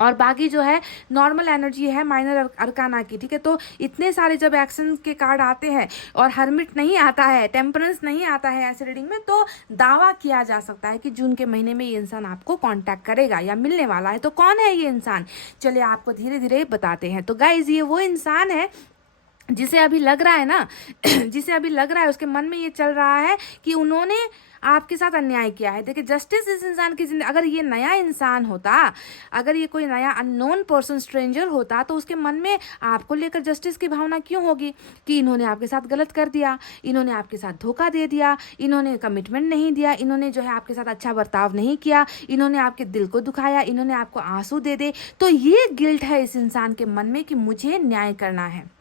और बाकी जो है नॉर्मल एनर्जी है माइनर अरकाना की, ठीक है। तो इतने सारे जब एक्शन के कार्ड आते हैं और हर्मिट नहीं आता है, टेम्परेंस नहीं आता है ऐसे रीडिंग में, तो दावा किया जा सकता है कि जून के महीने में ये इंसान आपको कांटेक्ट करेगा या मिलने वाला है। तो कौन है ये इंसान, चलिए आपको धीरे धीरे बताते हैं। तो गाइज ये वो इंसान है जिसे अभी लग रहा है ना जिसे अभी लग रहा है, उसके मन में ये चल रहा है कि उन्होंने आपके साथ अन्याय किया है। देखिए, जस्टिस इस इंसान की जिंदगी, अगर ये नया इंसान होता, अगर ये कोई नया अननोन पर्सन, स्ट्रेंजर होता, तो उसके मन में आपको लेकर जस्टिस की भावना क्यों होगी कि इन्होंने आपके साथ गलत कर दिया, इन्होंने आपके साथ धोखा दे दिया, इन्होंने कमिटमेंट नहीं दिया, इन्होंने जो है आपके साथ अच्छा बर्ताव नहीं किया, इन्होंने आपके दिल को दुखाया, इन्होंने आपको आंसू दे दे। तो ये गिल्ट है इस इंसान के मन में कि मुझे न्याय करना है।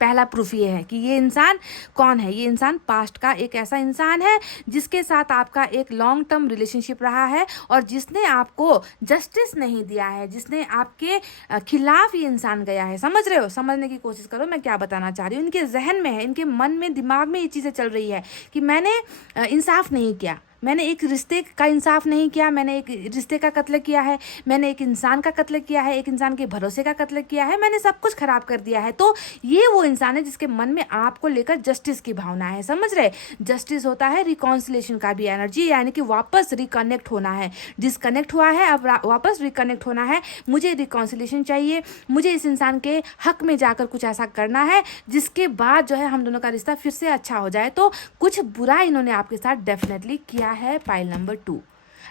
पहला प्रूफ ये है कि ये इंसान कौन है। ये इंसान पास्ट का एक ऐसा इंसान है जिसके साथ आपका एक लॉन्ग टर्म रिलेशनशिप रहा है और जिसने आपको जस्टिस नहीं दिया है, जिसने आपके खिलाफ ये इंसान गया है। समझ रहे हो, समझने की कोशिश करो मैं क्या बताना चाह रही हूँ। इनके जहन में है, इनके मन में, दिमाग में ये चीज़ें चल रही है कि मैंने इंसाफ नहीं किया, मैंने एक रिश्ते का इंसाफ नहीं किया, मैंने एक रिश्ते का कत्ल किया है, मैंने एक इंसान का कत्ल किया है, एक इंसान के भरोसे का कत्ल किया है, मैंने सब कुछ खराब कर दिया है। तो ये वो इंसान है जिसके मन में आपको लेकर जस्टिस की भावना है। समझ रहे, जस्टिस होता है रिकॉन्सिलेशन का भी एनर्जी, यानी कि वापस रिकनेक्ट होना है। डिसकनेक्ट हुआ है, अब वापस रिकनेक्ट होना है। मुझे रिकॉन्सिलेशन चाहिए, मुझे इस इंसान के हक में जाकर कुछ ऐसा करना है जिसके बाद जो है हम दोनों का रिश्ता फिर से अच्छा हो जाए। तो कुछ बुरा इन्होंने आपके साथ डेफिनेटली किया है। पाइल नंबर 2,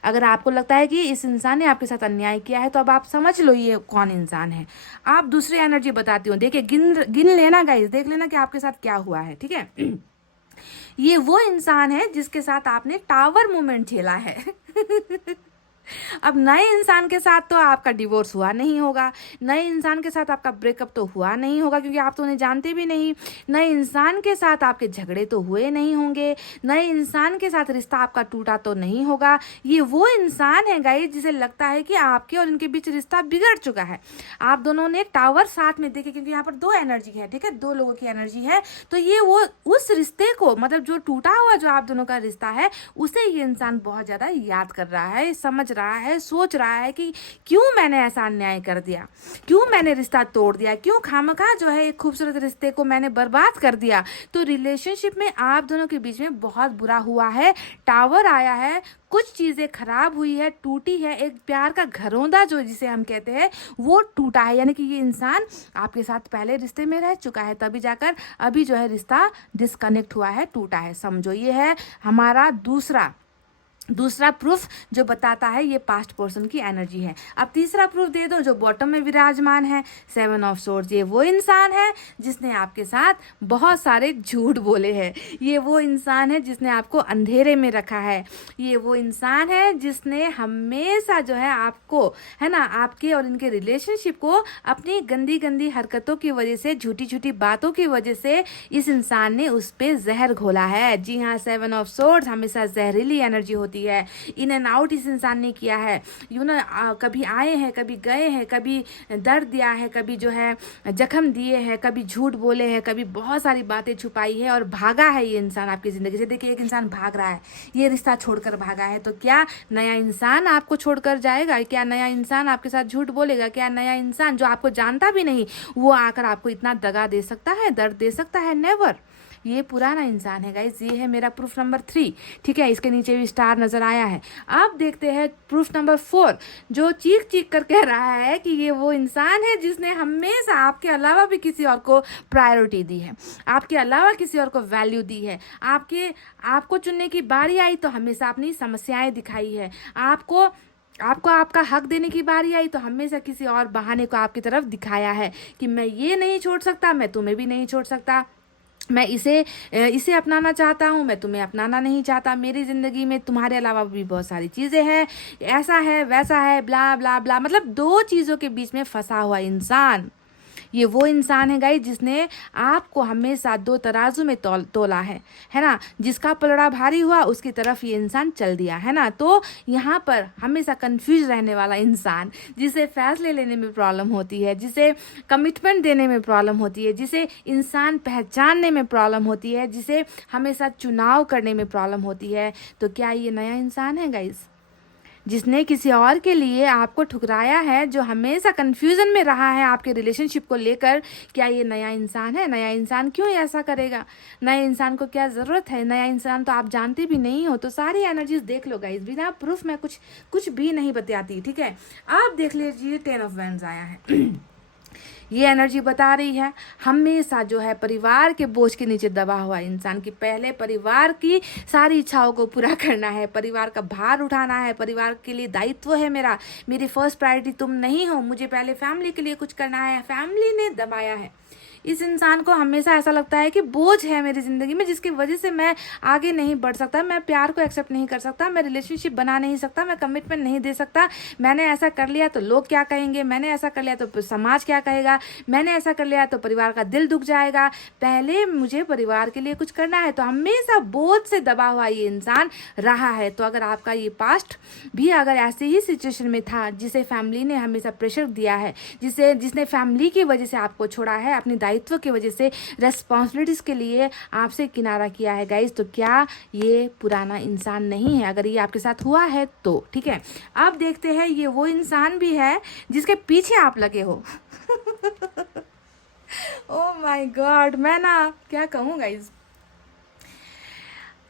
अगर आपको लगता है कि इस इंसान ने आपके साथ अन्याय किया है तो अब आप समझ लो ये कौन इंसान है। आप दूसरी एनर्जी बताती हूँ, देखिए गिन लेना गाइस, देख लेना कि आपके साथ क्या हुआ है, ठीक है। ये वो इंसान है जिसके साथ आपने टावर मूवमेंट झेला है। अब नए इंसान के साथ तो आपका डिवोर्स हुआ नहीं होगा, नए इंसान के साथ आपका ब्रेकअप तो हुआ नहीं होगा, क्योंकि आप तो उन्हें जानते भी नहीं। नए इंसान के साथ आपके झगड़े तो हुए नहीं होंगे, नए इंसान के साथ रिश्ता आपका टूटा तो नहीं होगा। ये वो इंसान है गाइस जिसे लगता है कि आपके और उनके बीच रिश्ता बिगड़ चुका है। आप दोनों ने टावर साथ में देखे, क्योंकि यहाँ पर दो एनर्जी है, ठीक है, दो लोगों की एनर्जी है। तो ये वो उस रिश्ते को, मतलब जो टूटा हुआ जो आप दोनों का रिश्ता है, उसे ये इंसान बहुत ज्यादा याद कर रहा है, समझ रहा है, सोच रहा है कि क्यों मैंने ऐसा अन्याय कर दिया, क्यों मैंने रिश्ता तोड़ दिया, क्यों खामखा जो है एक खूबसूरत रिश्ते को मैंने बर्बाद कर दिया। तो रिलेशनशिप में आप दोनों के बीच में बहुत बुरा हुआ है, टावर आया है, कुछ चीजें खराब हुई है, टूटी है, एक प्यार का घरौंदा जो जिसे हम कहते हैं वो टूटा है। यानी कि ये इंसान आपके साथ पहले रिश्ते में रह चुका है, तभी जाकर अभी जो है रिश्ता डिस्कनेक्ट हुआ है, टूटा है, समझो। ये है हमारा दूसरा प्रूफ जो बताता है ये पास्ट पर्सन की एनर्जी है। अब तीसरा प्रूफ दे दो जो बॉटम में विराजमान है, 7 ऑफ सोर्ड्स। ये वो इंसान है जिसने आपके साथ बहुत सारे झूठ बोले हैं, ये वो इंसान है जिसने आपको अंधेरे में रखा है, ये वो इंसान है जिसने हमेशा जो है आपको, है ना, आपके और इनके रिलेशनशिप को अपनी गंदी गंदी हरकतों की वजह से, झूठी झूठी बातों की वजह से इस इंसान ने उस पर जहर घोला है। जी हाँ, 7 ऑफ सोर्ड्स हमेशा जहरीली एनर्जी होती है, इन एंड आउट इस इंसान ने किया है। कभी आए हैं, कभी गए हैं, कभी दर्द दिया है, कभी जो है जख्म दिए हैं, कभी झूठ बोले हैं, कभी बहुत सारी बातें छुपाई है और भागा है ये इंसान आपकी जिंदगी से। देखिए, एक इंसान भाग रहा है, ये रिश्ता छोड़कर भागा है, तो क्या नया इंसान आपको छोड़कर जाएगा? क्या नया इंसान आपके साथ झूठ बोलेगा? क्या नया इंसान जो आपको जानता भी नहीं वो आकर आपको इतना दगा दे सकता है, दर्द दे सकता है? नेवर। ये पुराना इंसान है गाइस। ये है मेरा प्रूफ नंबर 3, ठीक है, इसके नीचे भी स्टार नजर आया है। अब देखते हैं प्रूफ नंबर 4, जो चीख चीख कर कह रहा है कि ये वो इंसान है जिसने हमेशा आपके अलावा भी किसी और को प्रायोरिटी दी है, आपके अलावा किसी और को वैल्यू दी है, आपको चुनने की बारी आई तो हमेशा अपनी समस्याएं दिखाई है, आपको आपका हक देने की बारी आई तो हमेशा किसी और बहाने को आपकी तरफ दिखाया है कि मैं ये नहीं छोड़ सकता, मैं तुम्हें भी नहीं छोड़ सकता, मैं इसे अपनाना चाहता हूँ, मैं तुम्हें अपनाना नहीं चाहता, मेरी ज़िंदगी में तुम्हारे अलावा भी बहुत सारी चीज़ें हैं, ऐसा है वैसा है, ब्ला ब्ला ब्ला। मतलब दो चीज़ों के बीच में फंसा हुआ इंसान, ये वो इंसान है गाइस जिसने आपको हमेशा दो तराजू में तोला है ना, जिसका पलड़ा भारी हुआ उसकी तरफ ये इंसान चल दिया, है ना। तो यहाँ पर हमेशा कंफ्यूज रहने वाला इंसान, जिसे फैसले लेने में प्रॉब्लम होती है, जिसे कमिटमेंट देने में प्रॉब्लम होती है, जिसे इंसान पहचानने में प्रॉब्लम होती है, जिसे हमेशा चुनाव करने में प्रॉब्लम होती है, तो क्या ये नया इंसान है गाइस जिसने किसी और के लिए आपको ठुकराया है, जो हमेशा कंफ्यूजन में रहा है आपके रिलेशनशिप को लेकर? क्या ये नया इंसान है? नया इंसान क्यों ऐसा करेगा? नए इंसान को क्या ज़रूरत है? नया इंसान तो आप जानते भी नहीं हो। तो सारी एनर्जीज देख लो गाइस, बिना प्रूफ में कुछ भी नहीं बताती, ठीक है। आप देख लीजिए 10 ऑफ वैंड्स आया है। ये एनर्जी बता रही है हमेशा जो है परिवार के बोझ के नीचे दबा हुआ इंसान की पहले परिवार की सारी इच्छाओं को पूरा करना है, परिवार का भार उठाना है, परिवार के लिए दायित्व है मेरी फर्स्ट प्रायोरिटी तुम नहीं हो, मुझे पहले फैमिली के लिए कुछ करना है। फैमिली ने दबाया है इस इंसान को, हमेशा ऐसा लगता है कि बोझ है मेरी ज़िंदगी में जिसकी वजह से मैं आगे नहीं बढ़ सकता, मैं प्यार को एक्सेप्ट नहीं कर सकता, मैं रिलेशनशिप बना नहीं सकता, मैं कमिटमेंट नहीं दे सकता। मैंने ऐसा कर लिया तो लोग क्या कहेंगे, मैंने ऐसा कर लिया तो समाज क्या कहेगा, मैंने ऐसा कर लिया तो परिवार का दिल दुख जाएगा, पहले मुझे परिवार के लिए कुछ करना है। तो हमेशा बोझ से दबा हुआ ये इंसान रहा है। तो अगर आपका ये पास्ट भी अगर ऐसे ही सिचुएशन में था, जिसे फैमिली ने हमेशा प्रेशर दिया है, जिसने फैमिली की वजह से आपको छोड़ा है, अपनी दायित्व की वजह से रेस्पॉन्सिबिलिटीज के लिए आपसे किनारा किया है गाइस, तो क्या ये पुराना इंसान नहीं है? अगर ये आपके साथ हुआ है तो ठीक है। अब देखते हैं ये वो इंसान भी है जिसके पीछे आप लगे हो। ओह माय गॉड, मैं ना क्या कहूँ गाइस,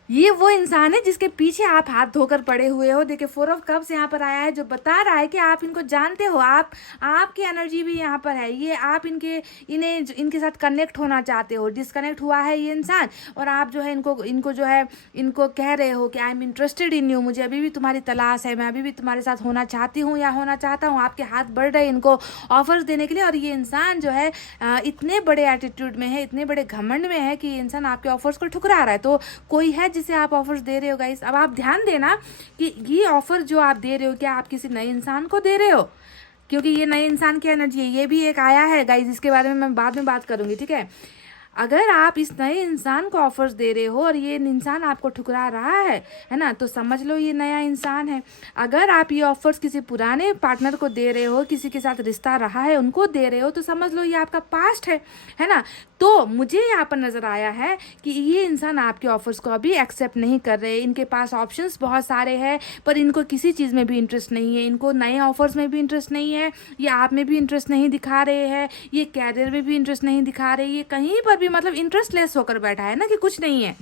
ये वो इंसान है जिसके पीछे आप हाथ धोकर पड़े हुए हो। देखिए 4 ऑफ कप्स यहाँ पर आया है, जो बता रहा है कि आप इनको जानते हो, आपकी एनर्जी भी यहाँ पर है, ये आप इनके साथ कनेक्ट होना चाहते हो। डिस्कनेक्ट हुआ है ये इंसान और आप जो है इनको कह रहे हो कि I am interested in you, मुझे अभी भी तुम्हारी तलाश है, मैं अभी भी तुम्हारे साथ होना चाहती हूँ या होना चाहता हूँ। आपके हाथ बढ़ रहे हैं इनको ऑफर्स देने के लिए, और ये इंसान जो है इतने बड़े एटीट्यूड में है, इतने बड़े घमंड में है कि ये इंसान आपके ऑफर्स को ठुकरा रहा है। तो कोई है जिसे आप ऑफर्स दे रहे हो गाइस। अब आप ध्यान देना कि ये ऑफर जो आप दे रहे हो क्या आप किसी नए इंसान को दे रहे हो, क्योंकि ये नए इंसान की एनर्जी है। ये भी एक आया है गाइज, इसके बारे में मैं बाद में बात करूंगी, ठीक है। अगर आप इस नए इंसान को ऑफर्स दे रहे हो और ये इंसान आपको ठुकरा रहा है ना, तो समझ लो ये नया इंसान है। अगर आप ये ऑफर्स किसी पुराने पार्टनर को दे रहे हो, किसी के साथ रिश्ता रहा है उनको दे रहे हो, तो समझ लो ये आपका पास्ट है ना। तो मुझे यहाँ पर नज़र आया है कि ये इंसान आपके ऑफर्स को अभी एक्सेप्ट नहीं कर रहे। इनके पास ऑप्शंस बहुत सारे हैं, पर इनको किसी चीज़ में भी इंटरेस्ट नहीं है। इनको नए ऑफर्स में भी इंटरेस्ट नहीं है, ये आप में भी इंटरेस्ट नहीं दिखा रहे हैं, ये कैरियर में भी इंटरेस्ट नहीं दिखा रहे, ये कहीं पर भी मतलब इंटरेस्टलेस होकर बैठा है ना, कि कुछ नहीं है,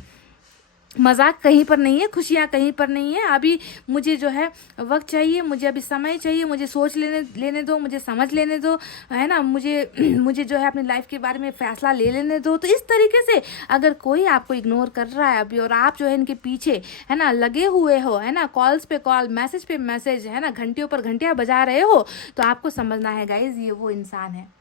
मजाक कहीं पर नहीं है, खुशियाँ कहीं पर नहीं है। अभी मुझे जो है वक्त चाहिए, मुझे अभी समय चाहिए, मुझे सोच लेने दो, मुझे समझ लेने दो, है ना, मुझे जो है अपनी लाइफ के बारे में फैसला ले लेने दो। तो इस तरीके से अगर कोई आपको इग्नोर कर रहा है अभी और आप जो है इनके पीछे है ना लगे हुए हो, है ना, कॉल्स पे कॉल, मैसेज पे मैसेज, है ना, घंटियों पर घंटियाँ बजा रहे हो, तो आपको समझना है गाइज ये वो इंसान है।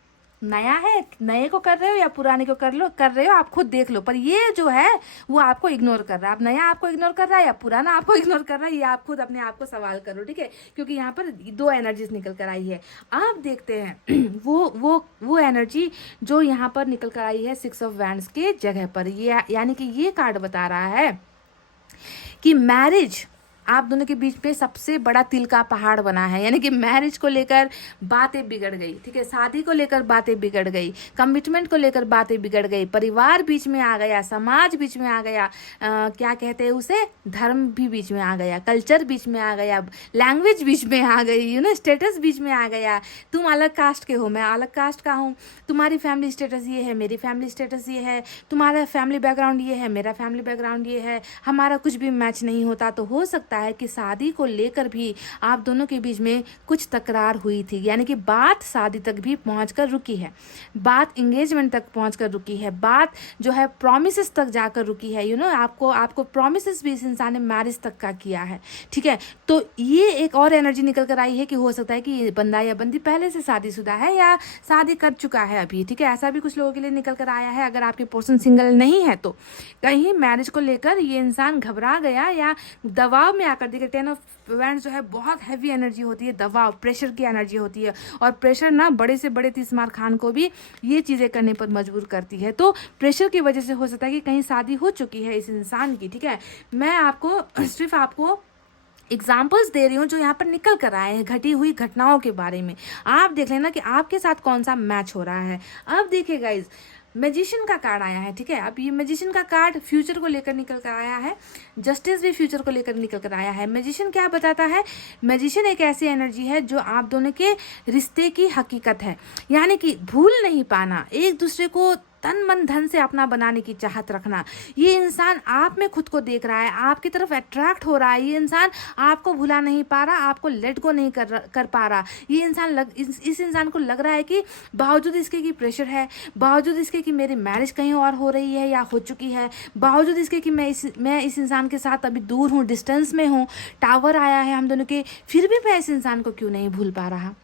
नया है, नए को कर रहे हो या पुराने को कर रहे हो, आप खुद देख लो। पर ये जो है वो आपको इग्नोर कर रहा है। अब नया आपको इग्नोर कर रहा है या पुराना आपको इग्नोर कर रहा है, ये आप खुद अपने आप को सवाल करो, ठीक है। क्योंकि यहाँ पर दो एनर्जीज निकल कर आई है। आप देखते हैं वो एनर्जी जो यहाँ पर निकल कर आई है 6 ऑफ वैंड्स के जगह पर। ये यानी कि ये कार्ड बता रहा है कि मैरिज आप दोनों के बीच में सबसे बड़ा तिल का पहाड़ बना है। यानी कि मैरिज को लेकर बातें बिगड़ गई, ठीक है, शादी को लेकर बातें बिगड़ गई, कमिटमेंट को लेकर बातें बिगड़ गई, परिवार बीच में आ गया, समाज बीच में आ गया, क्या कहते हैं उसे, धर्म भी बीच में आ गया, कल्चर बीच में आ गया, लैंग्वेज बीच में आ गई, स्टेटस बीच में आ गया। तुम अलग कास्ट के हो, मैं अलग कास्ट का हूँ, तुम्हारी फैमिली स्टेटस ये है, मेरी फैमिली स्टेटस ये है, तुम्हारा फैमिली बैकग्राउंड ये है, मेरा फैमिली बैकग्राउंड ये है, हमारा कुछ भी मैच नहीं होता। तो हो सकता है कि शादी को लेकर भी आप दोनों के बीच में कुछ तकरार हुई थी। यानी कि बात शादी तक भी पहुंचकर रुकी है, बात एंगेजमेंट तक पहुंचकर रुकी है, बात जो है प्रॉमिसेस तक जाकर रुकी है। आपको प्रॉमिसेस भी इस इंसान ने मैरिज तक का किया है, ठीक है। तो ये एक और एनर्जी निकल कर आई है कि हो सकता है कि ये बंदा या बंदी पहले से शादीशुदा है या शादी कर चुका है अभी, ठीक है। ऐसा भी कुछ लोगों के लिए निकल कर आया है। अगर आपके पर्सन सिंगल नहीं है तो कहीं मैरिज को लेकर ये इंसान घबरा गया या दबाव में आकर, देखिए 10 ऑफ वैंड्स जो है बहुत हैवी एनर्जी होती है, दबाव, प्रेशर की एनर्जी होती है। और प्रेशर ना बड़े से बड़े 30 मार खान को भी ये चीज़ें करने पर मजबूर करती है। तो प्रेशर की वजह से हो सकता है कि कहीं शादी हो चुकी है इस इंसान की, ठीक है। मैं सिर्फ आपको एग्जाम्पल्स दे रही हूँ जो यहाँ पर निकल कर आए हैं घटी हुई घटनाओं के बारे में। आप देख लेना कि आपके साथ कौन सा मैच हो रहा है। अब देखिए गाइज, मैजिशियन का कार्ड आया है, ठीक है। अब ये मैजिशियन का कार्ड फ्यूचर को लेकर निकल कर आया है, जस्टिस भी फ्यूचर को लेकर निकल कर आया है। मैजिशियन क्या बताता है? मैजिशियन एक ऐसी एनर्जी है जो आप दोनों के रिश्ते की हकीकत है। यानी कि भूल नहीं पाना, एक दूसरे को तन मन धन से अपना बनाने की चाहत रखना। ये इंसान आप में खुद को देख रहा है, आपकी तरफ अट्रैक्ट हो रहा है। ये इंसान आपको भुला नहीं पा रहा, आपको लेट गो नहीं कर पा रहा। ये इंसान इस इंसान को लग रहा है कि बावजूद इसके कि प्रेशर है, बावजूद इसके कि मेरी मैरिज कहीं और हो रही है या हो चुकी है, बावजूद इसके कि मैं इस इंसान के साथ अभी दूर हूँ, डिस्टेंस में हूँ, टावर आया है हम दोनों के, फिर भी मैं इस इंसान को क्यों नहीं भूल पा रहा।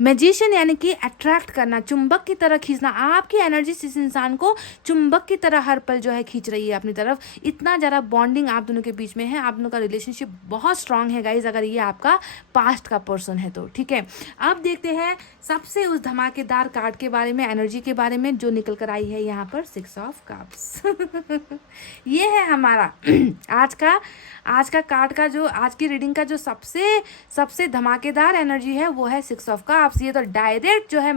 मैजिशियन यानी कि अट्रैक्ट करना, चुंबक की तरह खींचना। आपकी एनर्जी इस इंसान को चुंबक की तरह हर पल जो है खींच रही है अपनी तरफ। इतना ज़्यादा बॉन्डिंग आप दोनों के बीच में है, आप दोनों का रिलेशनशिप बहुत स्ट्रांग है गाइज, अगर ये आपका पास्ट का पर्सन है तो, ठीक है। अब देखते हैं सबसे उस धमाकेदार कार्ड के बारे में, एनर्जी के बारे में जो निकल कर आई है यहाँ पर 6 ऑफ कप्स। ये है हमारा आज का कार्ड का जो आज की रीडिंग का जो सबसे धमाकेदार एनर्जी है वो है 6 ऑफ कप्स। ये तो डायरेक्ट जो है,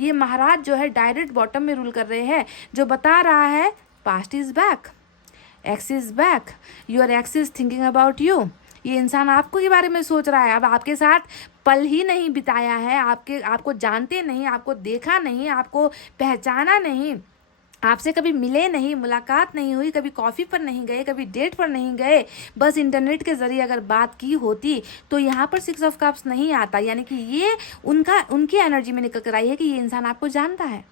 ये महाराज जो है डायरेक्ट बॉटम में रूल कर रहे हैं, जो बता रहा है past is back, x is back, your x is thinking about you. ये इंसान आपको के बारे में सोच रहा है, अब आपके साथ पल ही नहीं बिताया है, आपको जानते नहीं, आपको देखा नहीं, आपको पहचाना नहीं, आपसे कभी मिले नहीं, मुलाकात नहीं हुई, कभी कॉफ़ी पर नहीं गए, कभी डेट पर नहीं गए, बस इंटरनेट के ज़रिए अगर बात की होती तो यहाँ पर 6 ऑफ कप्स नहीं आता। यानी कि ये उनकी एनर्जी में निकल कर आई है कि ये इंसान आपको जानता है,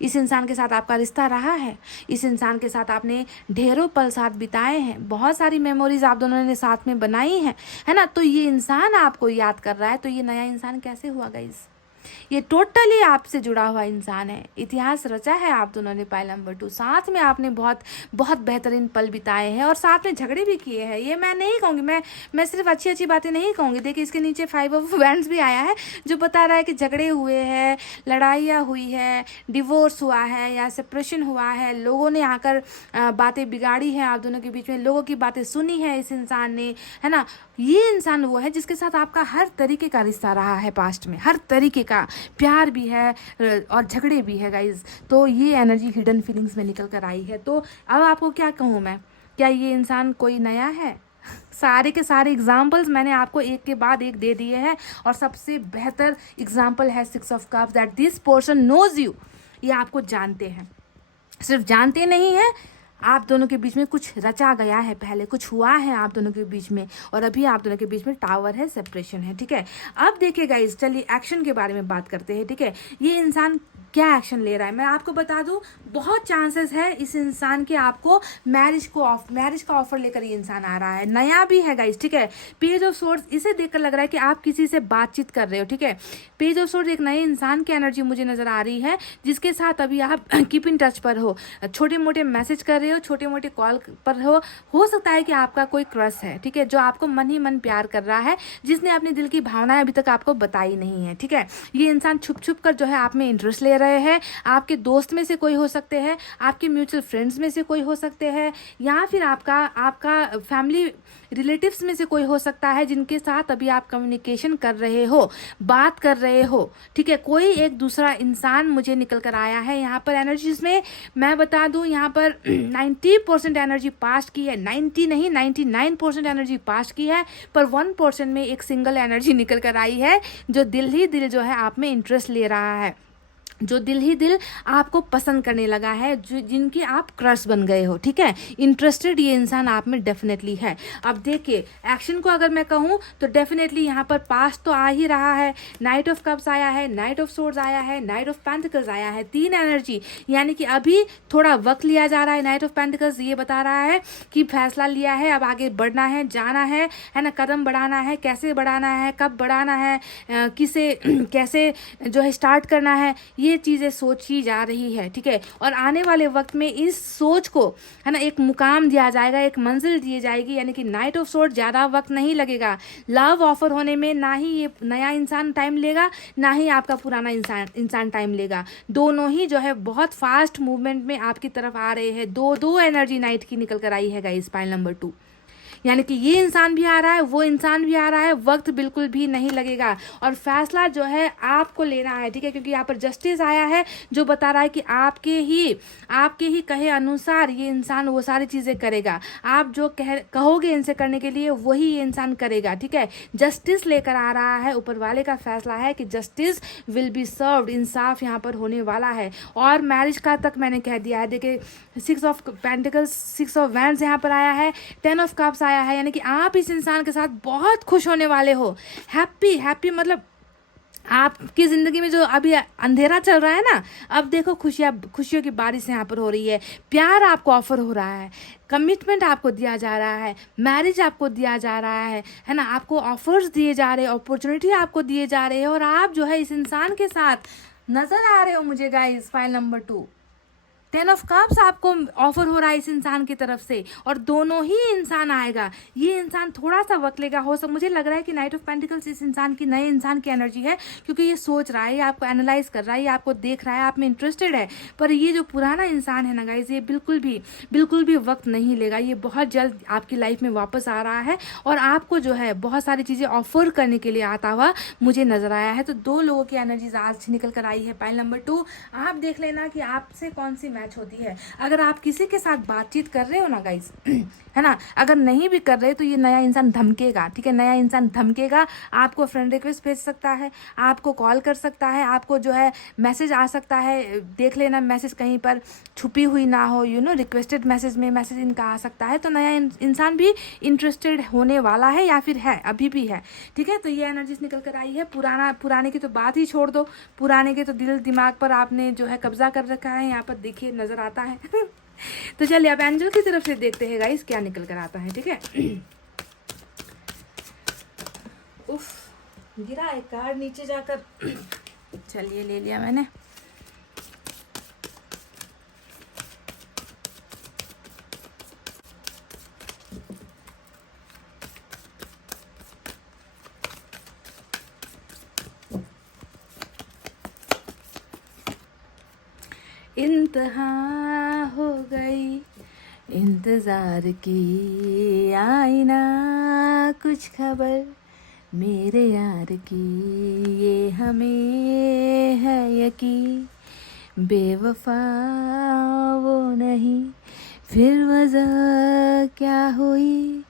इस इंसान के साथ आपका रिश्ता रहा है, इस इंसान के साथ आपने ढेरों पल साथ बिताए हैं, बहुत सारी मेमोरीज आप दोनों ने साथ में बनाई हैं, है ना। तो ये इंसान आपको याद कर रहा है। तो ये नया इंसान कैसे हुआ गाइस? ये टोटली आपसे जुड़ा हुआ इंसान है। इतिहास रचा है आप दोनों ने पाइल नंबर 2। साथ में आपने बहुत बहुत बेहतरीन पल बिताए हैं और साथ में झगड़े भी किए हैं। ये मैं नहीं कहूँगी, मैं सिर्फ अच्छी अच्छी बातें नहीं कहूँगी। देखिए इसके नीचे 5 ऑफ वैंड्स भी आया है जो बता रहा है कि झगड़े हुए हैं, लड़ाइयाँ हुई है, डिवोर्स हुआ है या सेपरेशन हुआ है, लोगों ने आकर बातें बिगाड़ी हैं आप दोनों के बीच में, लोगों की बातें सुनी है इस इंसान ने, है ना। ये इंसान वो है जिसके साथ आपका हर तरीके का रिश्ता रहा है पास्ट में, हर तरीके का प्यार भी है और झगड़े भी है गाइज। तो ये एनर्जी हिडन फीलिंग्स में निकल कर आई है। तो अब आपको क्या कहूँ मैं, क्या ये इंसान कोई नया है? सारे के सारे एग्जाम्पल्स मैंने आपको एक के बाद एक दे दिए हैं और सबसे बेहतर एग्जाम्पल है 6 of cups, that this person knows you. ये आपको जानते हैं, सिर्फ जानते नहीं हैं, आप दोनों के बीच में कुछ रचा गया है, पहले कुछ हुआ है आप दोनों के बीच में और अभी आप दोनों के बीच में टावर है, सेपरेशन है, ठीक है। अब देखिए गाइज, चलिए एक्शन के बारे में बात करते हैं, ठीक है। ये इंसान क्या एक्शन ले रहा है मैं आपको बता दूं। बहुत चांसेस है इस इंसान के आपको मैरिज का ऑफर लेकर ये इंसान आ रहा है, नया भी है गाइज, ठीक है। पेज ऑफ सोर्स, इसे देखकर लग रहा है कि आप किसी से बातचीत कर रहे हो, ठीक है। पेज ऑफ सोर्स एक नए इंसान की एनर्जी मुझे नजर आ रही है जिसके साथ अभी आप कीप इन टच पर हो, छोटे मोटे मैसेज कर रहे हो, छोटे मोटे कॉल पर हो सकता है कि आपका कोई क्रश है, ठीक है, जो आपको मन ही मन प्यार कर रहा है, जिसने अपने दिल की भावनाएं अभी तक आपको बताई नहीं है, ठीक है। ये इंसान छुप छुप कर जो है आप में इंटरेस्ट ले रहे हैं। आपके दोस्त में से कोई हो सकते हैं, आपके म्यूचुअल फ्रेंड्स में से कोई हो सकते हैं, या फिर आपका फैमिली रिलेटिव्स में से कोई हो सकता है जिनके साथ अभी आप कम्युनिकेशन कर रहे हो, बात कर रहे हो, ठीक है। कोई एक दूसरा इंसान मुझे निकल कर आया है यहाँ पर एनर्जीज में। मैं बता दूं यहाँ पर 90% एनर्जी पास्ट की है, 90 नहीं 99% एनर्जी पास्ट की है, पर 1% में एक सिंगल एनर्जी निकल कर आई है जो दिल ही दिल जो है आप में इंटरेस्ट ले रहा है, जो दिल ही दिल आपको पसंद करने लगा है, जो जिनकी आप क्रश बन गए हो, ठीक है। इंटरेस्टेड ये इंसान आप में डेफिनेटली है। अब देखिए एक्शन को अगर मैं कहूँ तो डेफिनेटली यहाँ पर पास तो आ ही रहा है, नाइट ऑफ कप्स आया है, नाइट ऑफ सोर्ड्स आया है, नाइट ऑफ पेंटिकल्स आया है, 3 एनर्जी, यानी कि अभी थोड़ा वक्त लिया जा रहा है। नाइट ऑफ पेंटिकल्स ये बता रहा है कि फैसला लिया है, अब आगे बढ़ना है, जाना है ना, कदम बढ़ाना है, कैसे बढ़ाना है, कब बढ़ाना है, किसे कैसे जो है स्टार्ट करना है, ये चीज़ें सोची जा रही है, ठीक है। और आने वाले वक्त में इस सोच को है ना एक मुकाम दिया जाएगा, एक मंजिल दी जाएगी, यानी कि नाइट ऑफ सोर्ड ज़्यादा वक्त नहीं लगेगा लव ऑफर होने में, ना ही ये नया इंसान टाइम लेगा, ना ही आपका पुराना इंसान टाइम लेगा। दोनों ही जो है बहुत फास्ट मूवमेंट में आपकी तरफ आ रहे हैं। दो एनर्जी नाइट की निकल कर आई है गाइस पाइल नंबर 2, यानी कि ये इंसान भी आ रहा है, वो इंसान भी आ रहा है, वक्त बिल्कुल भी नहीं लगेगा और फैसला जो है आपको लेना है, ठीक है। क्योंकि यहाँ पर जस्टिस आया है जो बता रहा है कि आपके ही कहे अनुसार ये इंसान वो सारी चीज़ें करेगा, आप जो कहोगे इनसे करने के लिए वही ये इंसान करेगा, ठीक है। जस्टिस लेकर आ रहा है, ऊपर वाले का फैसला है कि जस्टिस विल बी सर्व्ड, इंसाफ यहाँ पर होने वाला है। और मैरिज का तक मैंने कह दिया है। देखिए 6 ऑफ पेंटिकल्स, 6 ऑफ वैंड्स यहाँ पर आया है, 10 ऑफ कप्स आया है, यानी कि आप इस इंसान के साथ बहुत खुश होने वाले हो। हैप्पी मतलब आपकी ज़िंदगी में जो अभी अंधेरा चल रहा है ना, अब देखो खुशियों की बारिश यहाँ पर हो रही है। प्यार आपको ऑफर हो रहा है, कमिटमेंट आपको दिया जा रहा है, मैरिज आपको दिया जा रहा है ना, आपको ऑफर्स दिए जा रहे हैं, अपॉर्चुनिटी आपको दिए जा रहे हैं और आप जो है इस इंसान के साथ नज़र आ रहे हो मुझे guys. File number 2 10 of cups आपको ऑफर हो रहा है इस इंसान की तरफ से और दोनों ही इंसान आएगा। ये इंसान थोड़ा सा वक्त लेगा, हो सब मुझे लग रहा है कि नाइट ऑफ पेंटिकल्स इस इंसान की नए इंसान की एनर्जी है, क्योंकि ये सोच रहा है, ये आपको एनालाइज कर रहा है, ये आपको देख रहा है, आप में इंटरेस्टेड है। पर ये जो पुराना इंसान है ना गाइज, ये बिल्कुल भी वक्त नहीं लेगा, ये बहुत जल्द आपकी लाइफ में वापस आ रहा है और आपको जो है बहुत सारी चीज़ें ऑफर करने के लिए आता हुआ मुझे नजर आया है। तो 2 लोगों की एनर्जीज आज निकल कर आई है पाइल नंबर 2। आप देख लेना कि आपसे कौन सी मैच होती है। अगर आप किसी के साथ बातचीत कर रहे हो ना गाइस, है ना, अगर नहीं भी कर रहे तो ये नया इंसान धमकेगा, ठीक है। नया इंसान धमकेगा, आपको फ्रेंड रिक्वेस्ट भेज सकता है, आपको कॉल कर सकता है, आपको जो है मैसेज आ सकता है। देख लेना मैसेज कहीं पर छुपी हुई ना हो, रिक्वेस्टेड मैसेज में मैसेज इनका आ सकता है। तो नया इंसान भी इंटरेस्टेड होने वाला है या फिर है, अभी भी है, ठीक है। तो ये एनर्जीज निकल कर आई है। पुराने की तो बात ही छोड़ दो, पुराने के तो दिल दिमाग पर आपने जो है कब्जा कर रखा है, यहाँ पर देखिए नजर आता है। तो चलिए अब एंजल की तरफ से देखते हैं गाइस क्या निकल कर आता है, ठीक है। उफ, गिरा एक कार्ड नीचे जाकर। चलिए ले लिया मैंने। इंतहा हो गई इंतजार की, आईना कुछ खबर मेरे यार की, ये हमें है यकीन बेवफा वो नहीं, फिर वजह क्या हुई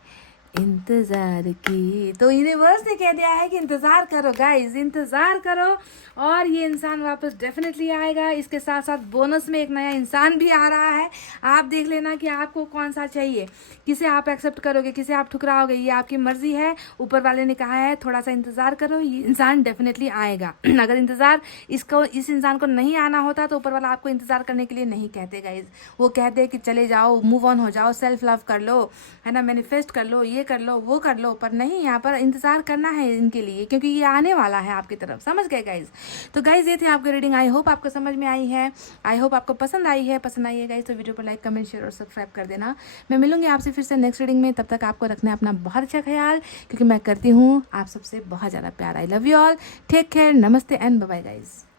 इंतजार की। तो यूनिवर्स ने कह दिया है कि इंतज़ार करो गाइस, इंतज़ार करो और ये इंसान वापस डेफिनेटली आएगा। इसके साथ साथ बोनस में एक नया इंसान भी आ रहा है। आप देख लेना कि आपको कौन सा चाहिए, किसे आप एक्सेप्ट करोगे, किसे आप ठुकराओगे, ये आपकी मर्जी है। ऊपर वाले ने कहा है थोड़ा सा इंतज़ार करो, ये इंसान डेफिनेटली आएगा। अगर इंतज़ार इस इंसान को नहीं आना होता तो ऊपर वाला आपको इंतज़ार करने के लिए नहीं कहते गाइज। वो कहते कि चले जाओ, मूव ऑन हो जाओ, सेल्फ लव कर लो, है ना, मैनिफेस्ट कर लो, ये कर लो, वो कर लो। पर नहीं, यहाँ पर इंतज़ार करना है इनके लिए, क्योंकि ये आने वाला है आपकी तरफ। समझ गए गाइज? तो गाइज ये थे आपकी रीडिंग। आई होप आपको समझ में आई है, आई होप आपको पसंद आई है। पसंद आई है गाइज तो वीडियो को लाइक, कमेंट, शेयर और सब्सक्राइब कर देना। मैं मिलूंगी आपसे फिर से नेक्स्ट रीडिंग में। तब तक आपको रखना है अपना बहुत अच्छा ख्याल, क्योंकि मैं करती हूँ आप सबसे बहुत ज़्यादा प्यार। I love you all, take care, नमस्ते एंड बाय बाय गाइज।